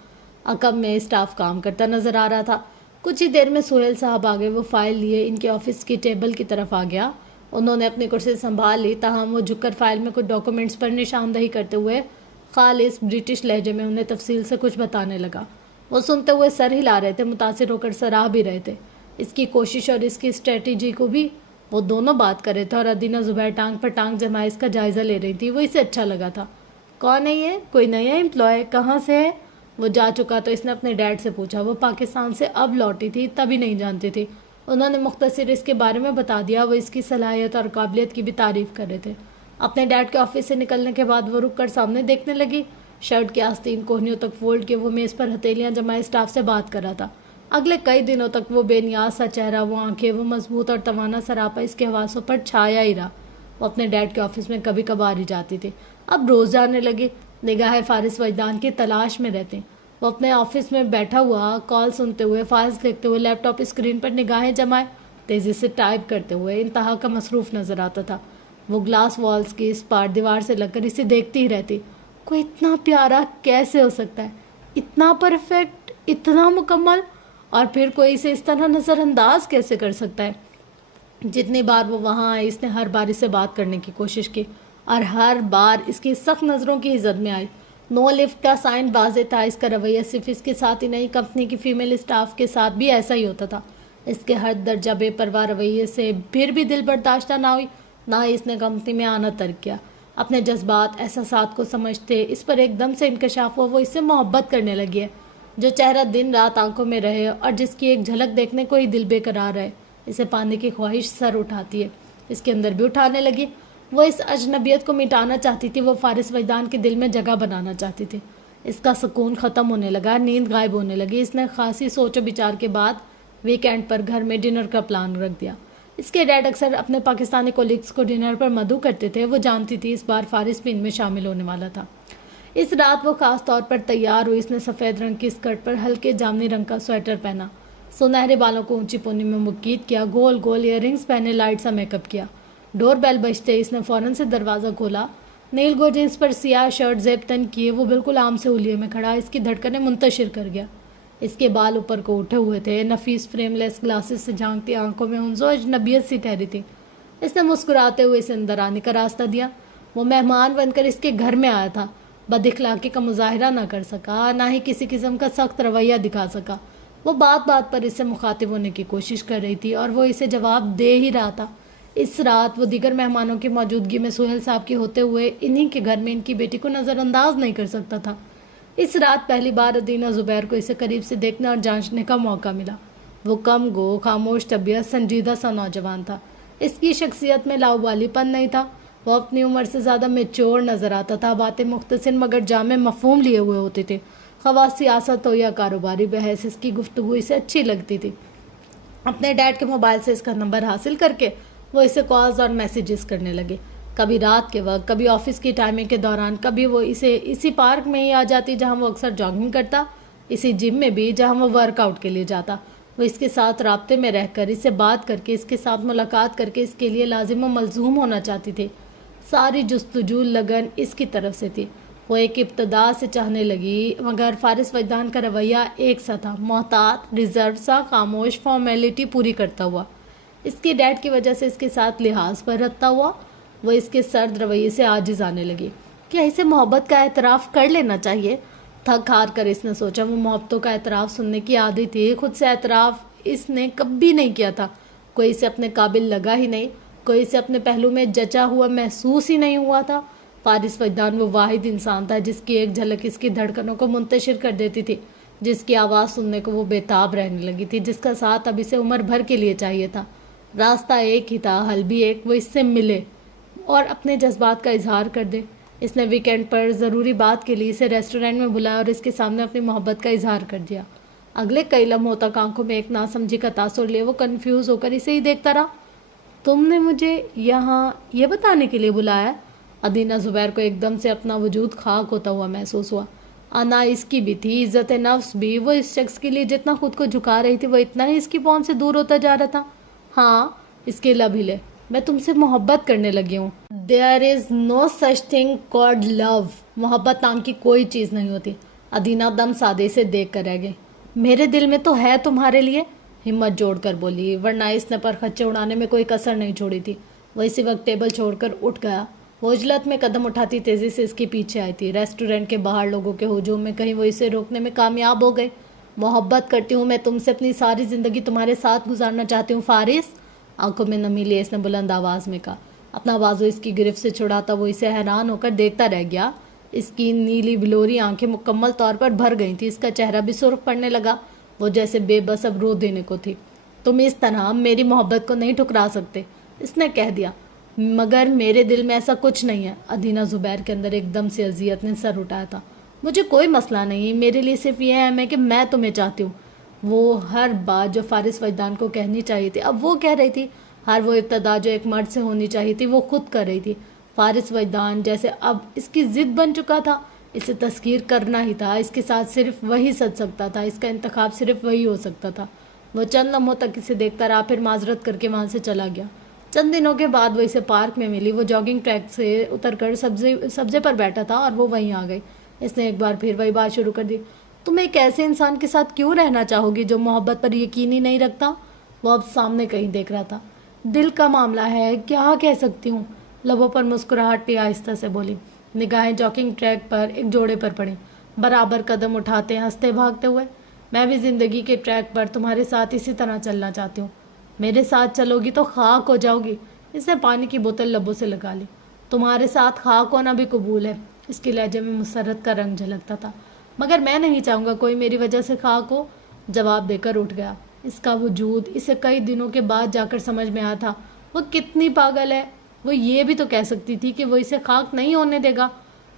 عقب میں اسٹاف کام کرتا نظر آ رہا تھا۔ کچھ ہی دیر میں سہیل صاحب آگے، وہ فائل لیے ان کے آفس کی ٹیبل کی طرف آ گیا۔ انہوں نے اپنی کرسی سنبھال لی، تاہم وہ جھک کر فائل میں کچھ ڈاکومنٹس پر نشاندہی کرتے ہوئے خالص برٹش لہجے میں انہیں تفصیل سے کچھ بتانے لگا۔ وہ سنتے ہوئے سر ہلا رہے تھے، متاثر ہو کر سراہ بھی رہے تھے۔ اس کی کوشش اور اس کی اسٹریٹجی کو بھی وہ دونوں بات کر رہے تھے، اور ادینہ زبیر ٹانگ پر ٹانگ جمائے اس کا جائزہ لے رہی تھی۔ وہ اسے اچھا لگا تھا۔ کون ہے یہ؟ کوئی نیا امپلائی؟ کہاں سے ہے؟ وہ جا چکا تو اس نے اپنے ڈیڈ سے پوچھا۔ وہ پاکستان سے اب لوٹی تھی، تبھی نہیں جانتی تھی۔ انہوں نے مختصر اس کے بارے میں بتا دیا۔ وہ اس کی صلاحیت اور قابلیت کی بھی تعریف کر رہے تھے۔ اپنے ڈیڈ کے آفس سے نکلنے کے بعد وہ رک کر سامنے دیکھنے لگی۔ شرٹ کے آستین کوہنیوں تک فولڈ کے وہ میز پر ہتھیلیاں جمائے اسٹاف سے بات کر رہا تھا۔ اگلے کئی دنوں تک وہ بے نیاز سا چہرہ، وہ آنکھیں، وہ مضبوط اور توانا سراپا اس کے حواسوں پر چھایا ہی رہا۔ وہ اپنے ڈیڈ کے آفس میں کبھی کبھار ہی جاتی تھی، اب روز جانے لگی، نگاہ فارس وجدان کی تلاش میں رہتے۔ وہ اپنے آفس میں بیٹھا ہوا کال سنتے ہوئے، فائلز لکھتے ہوئے، لیپ ٹاپ اسکرین پر نگاہیں جمائے تیزی سے ٹائپ کرتے ہوئے انتہا کا مصروف نظر آتا تھا۔ وہ گلاس والز کی اس پار دیوار سے لگ کر اسے دیکھتی ہی رہتی۔ کوئی اتنا پیارا کیسے ہو سکتا ہے، اتنا پرفیکٹ، اتنا مکمل، اور پھر کوئی اسے اس طرح نظر انداز کیسے کر سکتا ہے؟ جتنی بار وہ وہاں آئی اس نے ہر بار اس سے بات کرنے کی کوشش کی، اور ہر بار اس کی سخت نظروں کی زد میں آئی۔ نو لفٹ کا سائن واضح تھا۔ اس کا رویہ صرف اس کے ساتھ ہی نہیں، کمپنی کی فیمیل اسٹاف کے ساتھ بھی ایسا ہی ہوتا تھا۔ اس کے ہر درجہ بے پرواہ رویے سے پھر بھی دل برداشتہ نہ ہوئی، نہ ہی اس نے کمپنی میں آنا ترک کیا۔ اپنے جذبات، احساسات کو سمجھتے اس پر ایک دم سے انکشاف ہوا۔ وہ اس سے محبت کرنے لگی ہے، جو چہرہ دن رات آنکھوں میں رہے اور جس کی ایک جھلک دیکھنے کو ہی دل بے قرار رہے۔ اسے پانے کی خواہش سر اٹھاتی ہے، اس کے اندر بھی اٹھانے لگی۔ وہ اس اجنبیت کو مٹانا چاہتی تھی، وہ فارس وجدان کے دل میں جگہ بنانا چاہتی تھی۔ اس کا سکون ختم ہونے لگا، نیند غائب ہونے لگی۔ اس نے خاصی سوچ و بچار کے بعد ویکینڈ پر گھر میں ڈنر کا پلان رکھ دیا۔ اس کے ڈیڈ اکثر اپنے پاکستانی کولیگس کو ڈنر پر مدعو کرتے تھے۔ وہ جانتی تھی اس بار فارس بھی ان میں شامل ہونے والا تھا۔ اس رات وہ خاص طور پر تیار ہوئی۔ اس نے سفید رنگ کی اسکرٹ پر ہلکے جامنی رنگ کا سویٹر پہنا، سنہرے بالوں کو اونچی پونی میں مکید کیا، گول گول ایئر رنگز پہنے، لائٹ سا میک اپ کیا۔ ڈور بیل بجتے اس نے فوراً سے دروازہ کھولا۔ نیل گو جینس پر سیاہ شرٹ زیب تن کیے وہ بالکل عام سے ہولیے میں کھڑا اس کی دھڑکنیں منتشر کر گیا۔ اس کے بال اوپر کو اٹھے ہوئے تھے، نفیس فریم لیس گلاسز سے جھانکتی آنکھوں میں ہنزو اجنبیت سی ٹھہری تھی۔ اس نے مسکراتے ہوئے اسے اندر آنے کا راستہ دیا۔ وہ مہمان بن کر اس کے گھر میں آیا تھا، بد اخلاقی کا مظاہرہ نہ کر سکا، نہ ہی کسی قسم کا سخت رویہ دکھا سکا۔ وہ بات بات پر اس سے مخاطب ہونے کی کوشش کر رہی تھی اور وہ اسے جواب دے ہی رہا تھا۔ اس رات وہ دیگر مہمانوں کی موجودگی میں سہیل صاحب کے ہوتے ہوئے انہی کے گھر میں ان کی بیٹی کو نظر انداز نہیں کر سکتا تھا۔ اس رات پہلی بار ادینہ زبیر کو اسے قریب سے دیکھنے اور جانچنے کا موقع ملا۔ وہ کم گو، خاموش طبیعت، سنجیدہ سا نوجوان تھا۔ اس کی شخصیت میں لاؤبالی پن نہیں تھا۔ وہ اپنی عمر سے زیادہ میچور نظر آتا تھا۔ باتیں مختصر مگر جامع مفہوم لیے ہوئے ہوتی تھی۔ خواہ سیاست ہو یا کاروباری بحث، اس کی گفتگو اسے اچھی لگتی تھی۔ اپنے ڈیڈ کے موبائل سے اس کا نمبر حاصل کر کے وہ اسے کالز اور میسیجز کرنے لگے، کبھی رات کے وقت، کبھی آفس کی ٹائمنگ کے دوران، کبھی وہ اسے اسی پارک میں ہی آ جاتی جہاں وہ اکثر جاگنگ کرتا، اسی جم میں بھی جہاں وہ ورک آؤٹ کے لیے جاتا۔ وہ اس کے ساتھ رابطے میں رہ کر، اس سے بات کر کے، اس کے ساتھ ملاقات کر کے اس کے لیے لازم و ملزوم ہونا چاہتی تھی۔ ساری جستجو لگن اس کی طرف سے تھی۔ وہ ایک ابتدا سے چاہنے لگی، مگر فارس وجدان کا رویہ ایک سا تھا، محتاط، ریزرو سا، خاموش، فارمیلٹی پوری کرتا ہوا۔ اس کے ڈیڈ کی وجہ سے اس کے ساتھ لحاظ برتتا ہوا، وہ اس کے سرد رویے سے عاجز آنے لگی۔ کیا اسے محبت کا اعتراف کر لینا چاہیے؟ تھک ہار کر اس نے سوچا۔ وہ محبتوں کا اعتراف سننے کی عادی تھی، خود سے اعتراف اس نے کبھی نہیں کیا تھا۔ کوئی اسے اپنے قابل لگا ہی نہیں، کوئی اسے اپنے پہلو میں جچا ہوا محسوس ہی نہیں ہوا تھا۔ فارس وجدان وہ واحد انسان تھا جس کی ایک جھلک اس کی دھڑکنوں کو منتشر کر دیتی تھی، جس کی آواز سننے کو وہ بے تاب رہنے لگی تھی، جس کا ساتھ اب اسے عمر بھر کے لیے چاہیے تھا۔ راستہ ایک ہی تھا، حل بھی ایک، وہ اس سے ملے اور اپنے جذبات کا اظہار کر دے۔ اس نے ویکینڈ پر ضروری بات کے لیے اسے ریسٹورینٹ میں بلایا اور اس کے سامنے اپنی محبت کا اظہار کر دیا۔ اگلے کئی لمحوں تک آنکھوں میں ایک ناسمجھی کا تاثر لیے وہ کنفیوز ہو کر اسے ہی دیکھتا رہا۔ تم نے مجھے یہاں یہ بتانے کے لیے بلایا؟ ادینہ زبیر کو ایک دم سے اپنا وجود خاک ہوتا ہوا محسوس ہوا۔ انا اس کی بھی تھی، عزت نفس بھی۔ وہ اس شخص کے لیے جتنا خود کو جھکا رہی تھی وہ اتنا ہی اس کی پہنچ سے دور ہوتا جا رہا تھا۔ ہاں، اس کے لب ہلے۔ میں تم سے محبت کرنے لگی ہوں۔ There is no such thing called love۔ محبت نام کی کوئی چیز نہیں ہوتی۔ ادینہ دم سادے سے دیکھ کر رہ گئی۔ میرے دل میں تو ہے تمہارے لیے، ہمت جوڑ کر بولی، ورنہ اس نے پر خچے اڑانے میں کوئی کسر نہیں چھوڑی تھی۔ وہ اسی وقت ٹیبل چھوڑ کر اٹھ گیا۔ وہ عجلت میں قدم اٹھاتی تیزی سے اس کے پیچھے آئی تھی۔ ریسٹورینٹ کے باہر لوگوں کے ہجوم میں کہیں وہ اسے روکنے میں کامیاب ہو گئے۔ محبت کرتی ہوں میں تم سے، اپنی ساری زندگی تمہارے ساتھ گزارنا چاہتی ہوں فارس۔ آنکھوں میں نمی لیے اس نے بلند آواز میں کہا۔ اپنا بازو اس کی گرفت سے چھڑاتا وہ اسے حیران ہو کر دیکھتا رہ گیا۔ اس کی نیلی بلوری آنکھیں مکمل طور پر بھر گئی تھی، اس کا چہرہ بھی سرخ پڑنے لگا، وہ جیسے بے بس اب رو دینے کو تھی۔ تم اس طرح میری محبت کو نہیں ٹھکرا سکتے، اس نے کہہ دیا۔ مگر میرے دل میں ایسا کچھ نہیں ہے۔ ادینہ زبیر کے اندر ایک دم سے اذیت نے سر اٹھایا تھا۔ مجھے کوئی مسئلہ نہیں، میرے لیے صرف یہ اہم ہے کہ میں تمہیں چاہتی ہوں۔ وہ ہر بات جو فارس وجدان کو کہنی چاہیے تھی اب وہ کہہ رہی تھی، ہر وہ ابتدا جو ایک مرد سے ہونی چاہیے تھی وہ خود کر رہی تھی۔ فارس وجدان جیسے اب اس کی ضد بن چکا تھا، اسے تسخیر کرنا ہی تھا، اس کے ساتھ صرف وہی سچ سکتا تھا، اس کا انتخاب صرف وہی ہو سکتا تھا۔ وہ چند لمحوں تک اسے دیکھتا رہا، پھر معذرت کر کے وہاں سے چلا گیا۔ چند دنوں کے بعد وہ اسے پارک میں ملی۔ وہ جاگنگ ٹریک سے اتر کر سبزے پر بیٹھا تھا اور وہ وہیں آ گئی۔ اس نے ایک بار پھر وہی بات شروع کر دی۔ تم ایک ایسے انسان کے ساتھ کیوں رہنا چاہو گی جو محبت پر یقین ہی نہیں رکھتا؟ وہ اب سامنے کہیں دیکھ رہا تھا۔ دل کا معاملہ ہے، کیا کہہ سکتی ہوں؟ لبوں پر مسکراہٹ پہ آہستہ سے بولی۔ نگاہیں جاگنگ ٹریک پر ایک جوڑے پر پڑیں، برابر قدم اٹھاتے ہنستے بھاگتے ہوئے۔ میں بھی زندگی کے ٹریک پر تمہارے ساتھ اسی طرح چلنا چاہتی ہوں۔ میرے ساتھ چلو گی تو خاک ہو جاؤ گی۔ اس نے پانی کی بوتل لبوں سے لگا لی۔ تمہارے ساتھ خاک ہونا بھی قبول ہے۔ اس کے لہجے میں مسرت کا رنگ جھلکتا تھا۔ مگر میں نہیں چاہوں گا کوئی میری وجہ سے خاک ہو، جواب دے کر اٹھ گیا۔ اس کا وجود اسے کئی دنوں کے بعد جا کر سمجھ میں آیا تھا۔ وہ کتنی پاگل ہے، وہ یہ بھی تو کہہ سکتی تھی کہ وہ اسے خاک نہیں ہونے دے گا۔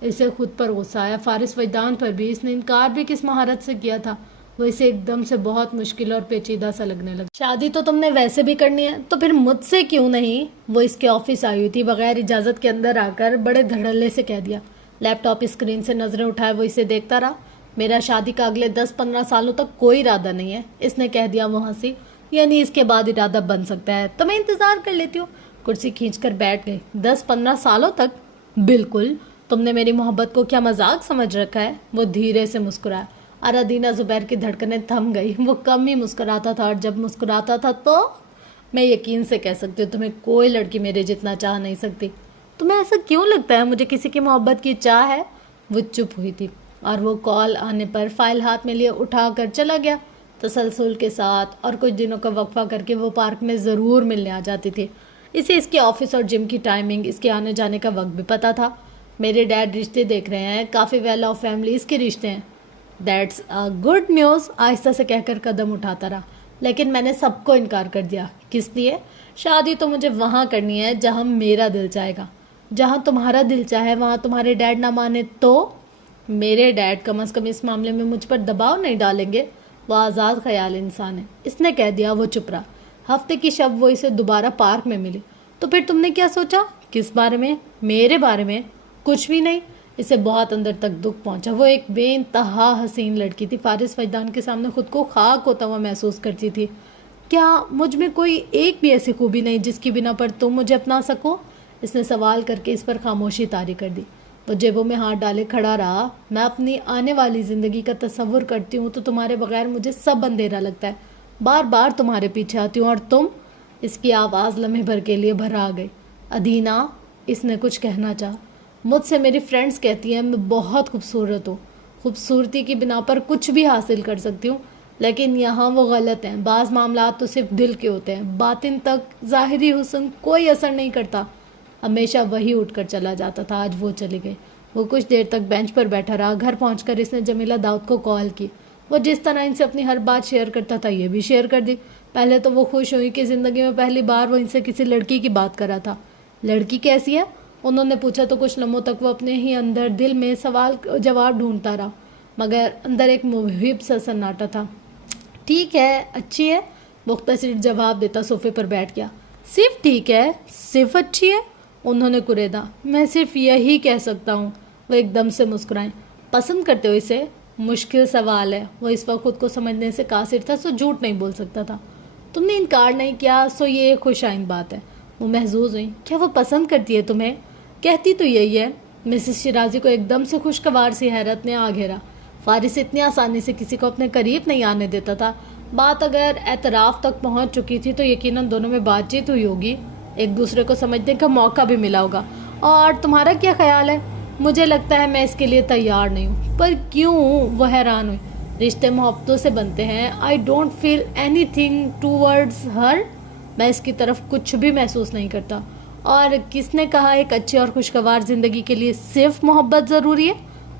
اسے خود پر غصہ آیا، فارس وجدان پر بھی۔ اس نے انکار بھی کس مہارت سے کیا تھا؟ وہ اسے ایک دم سے بہت مشکل اور پیچیدہ سا لگنے لگا۔ شادی تو تم نے ویسے بھی کرنی ہے، تو پھر مجھ سے کیوں نہیں؟ وہ اس کے آفس آئی ہوئی تھی، بغیر اجازت کے اندر آ کر بڑے دھڑلے سے کہہ دیا۔ لیپ ٹاپ اسکرین سے نظریں اٹھائے وہ اسے دیکھتا رہا۔ میرا شادی کا اگلے 10-15 سالوں تک کوئی ارادہ نہیں ہے، اس نے کہہ دیا وہ ہنسی۔ یعنی اس کے بعد ارادہ بن سکتا ہے تو میں انتظار کر لیتی ہوں۔ کرسی کھینچ کر بیٹھ گئی۔ 10-15 سالوں تک؟ بالکل۔ تم نے میری محبت کو کیا مذاق سمجھ رکھا ہے؟ وہ دھیرے سے مسکرایا۔ اور ادینہ زبیر کی دھڑکنیں تھم گئی. وہ کم ہی مسکراتا تھا، اور جب مسکراتا تھا تو میں یقین سے کہہ سکتی ہوں تمہیں کوئی لڑکی میرے جتنا چاہ نہیں سکتی. تمہیں ایسا کیوں لگتا ہے مجھے کسی کی محبت کی چاہ ہے؟ وہ چپ ہوئی تھی اور وہ کال آنے پر فائل ہاتھ میں لیے اٹھا کر چلا گیا تسلسل کے ساتھ. اور کچھ دنوں کا وقفہ کر کے وہ پارک میں ضرور ملنے آ جاتی تھی. اسے اس کے آفس اور جم کی ٹائمنگ، اس کے آنے جانے کا وقت بھی پتہ تھا. میرے ڈیڈ رشتے دیکھ رہے ہیں، کافی ویل آف فیملیز کے رشتے ہیں. That's good news. آہستہ سے کہہ کر قدم اٹھاتا رہا. لیکن میں نے سب کو انکار کر دیا. کس لیے؟ شادی تو مجھے وہاں کرنی ہے جہاں میرا دل چاہے گا. جہاں تمہارا دل چاہے وہاں تمہارے ڈیڈ نہ مانے تو؟ میرے ڈیڈ کم از کم اس معاملے میں مجھ پر دباؤ نہیں ڈالیں گے. وہ آزاد خیال انسان ہے. اس نے کہہ دیا. وہ چپ رہا. ہفتے کی شب وہ اسے دوبارہ پارک میں ملی. تو پھر تم نے کیا سوچا؟ کس بارے میں؟ میرے بارے میں کچھ بھی نہیں. اسے بہت اندر تک دکھ پہنچا. وہ ایک بے انتہا حسین لڑکی تھی. فارس وجدان کے سامنے خود کو خاک ہوتا ہوا محسوس کرتی تھی. کیا مجھ میں کوئی ایک بھی ایسی خوبی نہیں جس کی بنا پر تم مجھے اپنا سکو؟ اس نے سوال کر کے اس پر خاموشی طاری کر دی. وہ جیبوں میں ہاتھ ڈالے کھڑا رہا. میں اپنی آنے والی زندگی کا تصور کرتی ہوں تو تمہارے بغیر مجھے سب اندھیرا لگتا ہے. بار بار تمہارے پیچھے آتی ہوں اور تم. اس کی آواز لمحے بھر کے لیے بھر آ گئی. ادینہ. اس نے کچھ کہنا چاہا. مجھ سے میری فرینڈز کہتی ہیں میں بہت خوبصورت ہوں، خوبصورتی کی بنا پر کچھ بھی حاصل کر سکتی ہوں، لیکن یہاں وہ غلط ہیں. بعض معاملات تو صرف دل کے ہوتے ہیں، باطن تک ظاہری حسن کوئی اثر نہیں کرتا. ہمیشہ وہی اٹھ کر چلا جاتا تھا. آج وہ چلی گئی. وہ کچھ دیر تک بینچ پر بیٹھا رہا. گھر پہنچ کر اس نے جمیلہ داؤد کو کال کی. وہ جس طرح ان سے اپنی ہر بات شیئر کرتا تھا یہ بھی شیئر کر دی. پہلے تو وہ خوش ہوئی کہ زندگی میں پہلی بار وہ ان سے کسی لڑکی کی بات کر رہا تھا. لڑکی کیسی ہے؟ انہوں نے پوچھا تو کچھ لمحوں تک وہ اپنے ہی اندر دل میں سوال جواب ڈھونڈتا رہا، مگر اندر ایک محب سا سناٹا تھا. ٹھیک ہے، اچھی ہے. مختصر جواب دیتا صوفے پر بیٹھ گیا. صرف ٹھیک ہے؟ صرف اچھی ہے؟ انہوں نے کریدا. میں صرف یہی کہہ سکتا ہوں. وہ ایک دم سے مسکرائیں. پسند کرتے ہو اسے؟ مشکل سوال ہے. وہ اس وقت خود کو سمجھنے سے قاصر تھا سو جھوٹ نہیں بول سکتا تھا. تم نے انکار نہیں کیا سو یہ ایک خوش آئند بات ہے. وہ محظوظ ہوئی. کیا وہ پسند کرتی ہے تمہیں؟ کہتی تو یہی ہے. مسز شیرازی کو ایک دم سے خوشگوار سی حیرت نے آ گھیرا. فارس اتنی آسانی سے کسی کو اپنے قریب نہیں آنے دیتا تھا. بات اگر اعتراف تک پہنچ چکی تھی تو یقیناً دونوں میں بات چیت ہوئی ہوگی، ایک دوسرے کو سمجھنے کا موقع بھی ملا ہوگا. اور تمہارا کیا خیال ہے؟ مجھے لگتا ہے میں اس کے لیے تیار نہیں ہوں. پر کیوں؟ وہ حیران ہوئی. رشتے محبتوں سے بنتے ہیں. I don't feel anything towards her. میں اس کی طرف کچھ بھی محسوس نہیں کرتا. اور کس نے کہا ایک اچھی اور خوشگوار زندگی کے لیے صرف محبت ضروری ہے؟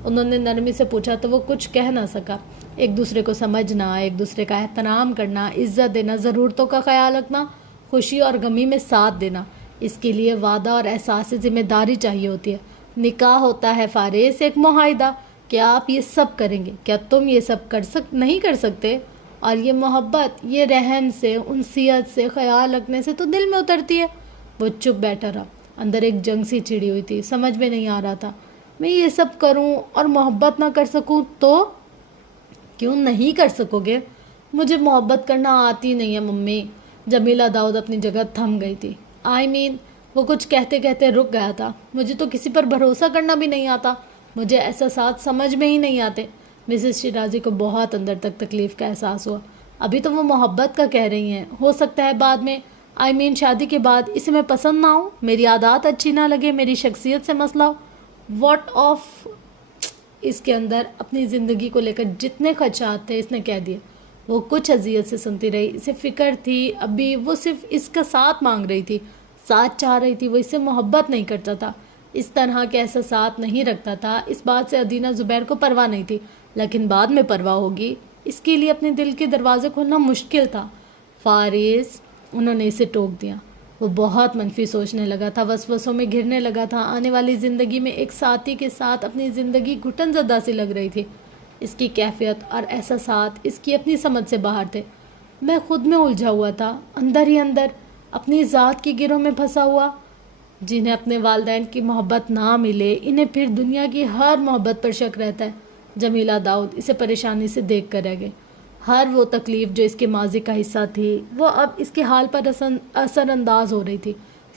انہوں نے نرمی سے پوچھا تو وہ کچھ کہہ نہ سکا. ایک دوسرے کو سمجھنا، ایک دوسرے کا احترام کرنا، عزت دینا، ضرورتوں کا خیال رکھنا، خوشی اور غمی میں ساتھ دینا، اس کے لیے وعدہ اور احساس ذمہ داری چاہیے ہوتی ہے. نکاح ہوتا ہے فارس ایک معاہدہ. کیا آپ یہ سب کریں گے؟ کیا تم یہ سب نہیں کر سکتے؟ اور یہ محبت، یہ رحم سے، انسیت سے، خیال رکھنے سے تو دل میں اترتی ہے. وہ چپ بیٹھا رہا. اندر ایک جنگ سی چھڑی ہوئی تھی. سمجھ میں نہیں آ رہا تھا میں یہ سب کروں اور محبت نہ کر سکوں تو؟ کیوں نہیں کر سکو گے؟ مجھے محبت کرنا آتی نہیں ہے ممی. جمیلہ داؤد اپنی جگہ تھم گئی تھی. وہ کچھ کہتے کہتے رک گیا تھا. مجھے تو کسی پر بھروسہ کرنا بھی نہیں آتا. مجھے احساسات سمجھ میں ہی نہیں آتے. مسز شیرازی کو بہت اندر تک تکلیف کا احساس ہوا. ابھی تو وہ محبت کا کہہ رہی ہیں، ہو سکتا ہے بعد میں شادی کے بعد اسے میں پسند نہ ہوں، میری عادات اچھی نہ لگے، میری شخصیت سے مسئلہ ہو. What of. اس کے اندر اپنی زندگی کو لے کر جتنے خدشات تھے اس نے کہہ دیے. وہ کچھ اذیت سے سنتی رہی. اسے فکر تھی ابھی وہ صرف اس کا ساتھ مانگ رہی تھی، ساتھ چاہ رہی تھی. وہ اس سے محبت نہیں کرتا تھا، اس طرح کے احساسات نہیں رکھتا تھا. اس بات سے ادینہ زبیر کو پرواہ نہیں تھی، لیکن بعد میں پرواہ ہوگی. اس کے لیے اپنے دل کے دروازے کھولنا مشکل تھا. فارس. انہوں نے اسے ٹوک دیا. وہ بہت منفی سوچنے لگا تھا، وسوسوں میں گھرنے لگا تھا. آنے والی زندگی میں ایک ساتھی کے ساتھ اپنی زندگی گھٹن زدہ سی لگ رہی تھی. اس کی کیفیت اور احساسات اس کی اپنی سمجھ سے باہر تھے. میں خود میں الجھا ہوا تھا، اندر ہی اندر اپنی ذات کی گروہ میں پھنسا ہوا. جنہیں اپنے والدین کی محبت نہ ملے انہیں پھر دنیا کی ہر محبت پر شک رہتا ہے. جمیلہ داؤد اسے پریشانی سے دیکھ کر رہ گئے. ہر وہ تکلیف جو اس کے ماضی کا حصہ تھی وہ اب اس کے حال پر اثر انداز ہو رہی تھی.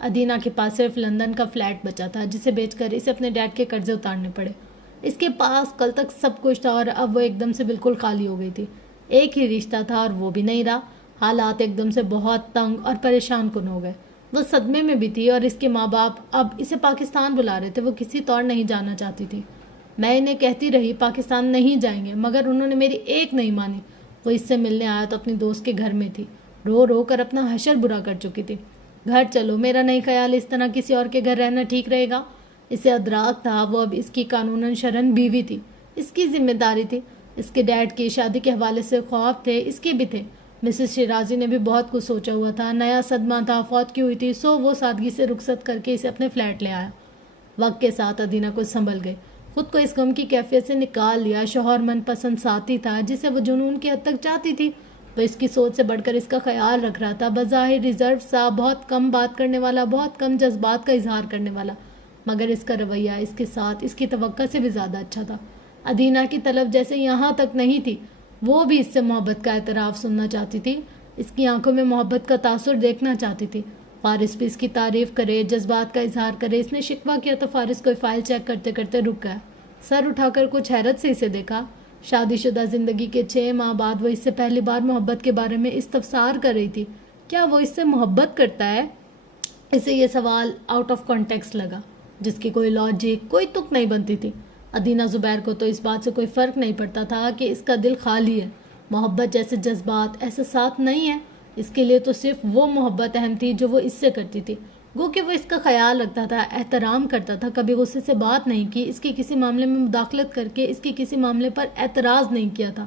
ادینہ کے پاس صرف لندن کا فلیٹ بچا تھا جسے بیچ کر اسے اپنے ڈیڈ کے قرضے اتارنے پڑے۔ اس کے پاس کل تک سب کچھ تھا اور اب وہ ایک دم سے بالکل خالی ہو گئی تھی۔ ایک ہی رشتہ تھا اور وہ بھی نہیں رہا۔ حالات ایک دم سے بہت تنگ اور پریشان کن ہو گئے۔ وہ صدمے میں بھی تھی اور اس کے ماں باپ اب اسے پاکستان بلا رہے تھے۔ وہ کسی طور نہیں جانا چاہتی تھی۔ میں انہیں کہتی رہی پاکستان نہیں جائیں گے، مگر انہوں نے میری ایک نہیں مانی۔ وہ اس سے ملنے آیا تو اپنی دوست کے گھر میں تھی، رو رو کر اپنا حشر برا کر چکی تھی۔ گھر چلو، میرا نہیں خیال اس طرح کسی اور کے گھر رہنا ٹھیک رہے گا۔ اسے ادراک تھا وہ اب اس کی قانوناً شرعاً بیوی تھی، اس کی ذمہ داری تھی۔ اس کے ڈیڈ کی شادی کے حوالے سے خواب تھے، اس کے بھی تھے۔ مسز شیرازی نے بھی بہت کچھ سوچا ہوا تھا، نیا صدمہ تھا، فوت کی ہوئی تھی، سو وہ سادگی سے رخصت کر کے اسے اپنے فلیٹ لے آیا۔ وقت کے ساتھ ادینہ کچھ سنبھل گئی، خود کو اس غم کی کیفیت سے نکال لیا۔ شوہر من پسند ساتھی تھا جسے وہ جنون کی حد تک چاہتی تھی، وہ اس کی سوچ سے بڑھ کر اس کا خیال رکھ رہا تھا۔ بظاہر ریزرو سا، بہت کم بات کرنے والا، بہت کم جذبات کا اظہار کرنے والا، مگر اس کا رویہ اس کے ساتھ اس کی توقع سے بھی زیادہ اچھا تھا۔ ادینہ کی طلب جیسے یہاں تک نہیں تھی، وہ بھی اس سے محبت کا اعتراف سننا چاہتی تھی، اس کی آنکھوں میں محبت کا تاثر دیکھنا چاہتی تھی۔ فارس بھی اس کی تعریف کرے، جذبات کا اظہار کرے۔ اس نے شکوہ کیا تو فارس کوئی فائل چیک کرتے کرتے رک گیا، سر اٹھا کر کچھ حیرت سے اسے دیکھا۔ شادی شدہ زندگی کے 6 ماہ بعد وہ اس سے پہلی بار محبت کے بارے میں استفسار کر رہی تھی۔ کیا وہ اس سے محبت کرتا ہے؟ اسے یہ سوال آؤٹ آف کانٹیکسٹ لگا، جس کی کوئی لاجک، کوئی تک نہیں بنتی تھی۔ ادینہ زبیر کو تو اس بات سے کوئی فرق نہیں پڑتا تھا کہ اس کا دل خالی ہے، محبت جیسے جذبات، احساسات نہیں ہیں۔ اس کے لیے تو صرف وہ محبت اہم تھی جو وہ اس سے کرتی تھی، گو کہ وہ اس کا خیال رکھتا تھا، احترام کرتا تھا، کبھی غصے سے بات نہیں کی، اس کی کسی معاملے میں مداخلت کر کے اس کی کسی معاملے پر اعتراض نہیں کیا تھا۔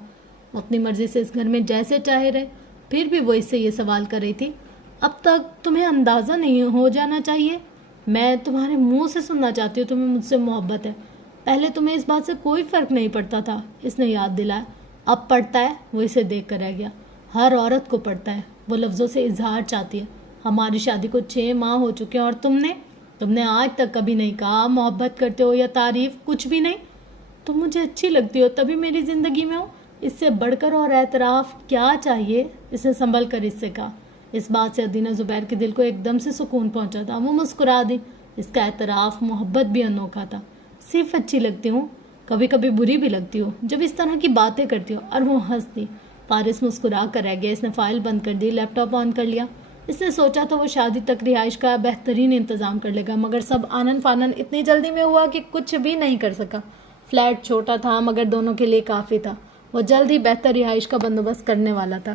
وہ اپنی مرضی سے اس گھر میں جیسے چاہے رہے، پھر بھی وہ اس سے یہ سوال کر رہی تھی، اب تک تمہیں اندازہ نہیں ہو جانا چاہیے؟ میں تمہارے منہ سے سننا چاہتی ہوں تمہیں مجھ سے محبت ہے۔ پہلے تمہیں اس بات سے کوئی فرق نہیں پڑتا تھا، اس نے یاد دلایا۔ اب پڑتا ہے؟ وہ اسے دیکھ کر رہ گیا۔ ہر عورت کو پڑتا ہے، وہ لفظوں سے اظہار چاہتی ہے۔ ہماری شادی کو 6 ماہ ہو چکے ہیں اور تم نے آج تک کبھی نہیں کہا محبت کرتے ہو یا تعریف، کچھ بھی نہیں۔ تم مجھے اچھی لگتی ہو تبھی میری زندگی میں ہو، اس سے بڑھ کر اور اعتراف کیا چاہیے؟ اس نے سنبھل کر اس سے کہا۔ اس بات سے ادینہ زبیر کے دل کو ایک دم سے سکون پہنچا تھا۔ وہ مسکرا دی۔ اس کا اعتراف محبت بھی انوکھا تھا۔ صرف اچھی لگتی ہوں، کبھی کبھی بری بھی لگتی ہو جب اس طرح کی باتیں کرتی ہو۔ اور وہ ہنس دی۔ فارس مسکرا کر رہ گیا۔ اس نے فائل بند کر دی، لیپ ٹاپ آن کر لیا۔ اس نے سوچا تو وہ شادی تک رہائش کا بہترین انتظام کر لے گا، مگر سب آنن فانن اتنی جلدی میں ہوا کہ کچھ بھی نہیں کر سکا۔ فلیٹ چھوٹا تھا مگر دونوں کے لیے کافی تھا۔ وہ جلد ہی بہتر رہائش کا بندوبست کرنے والا تھا۔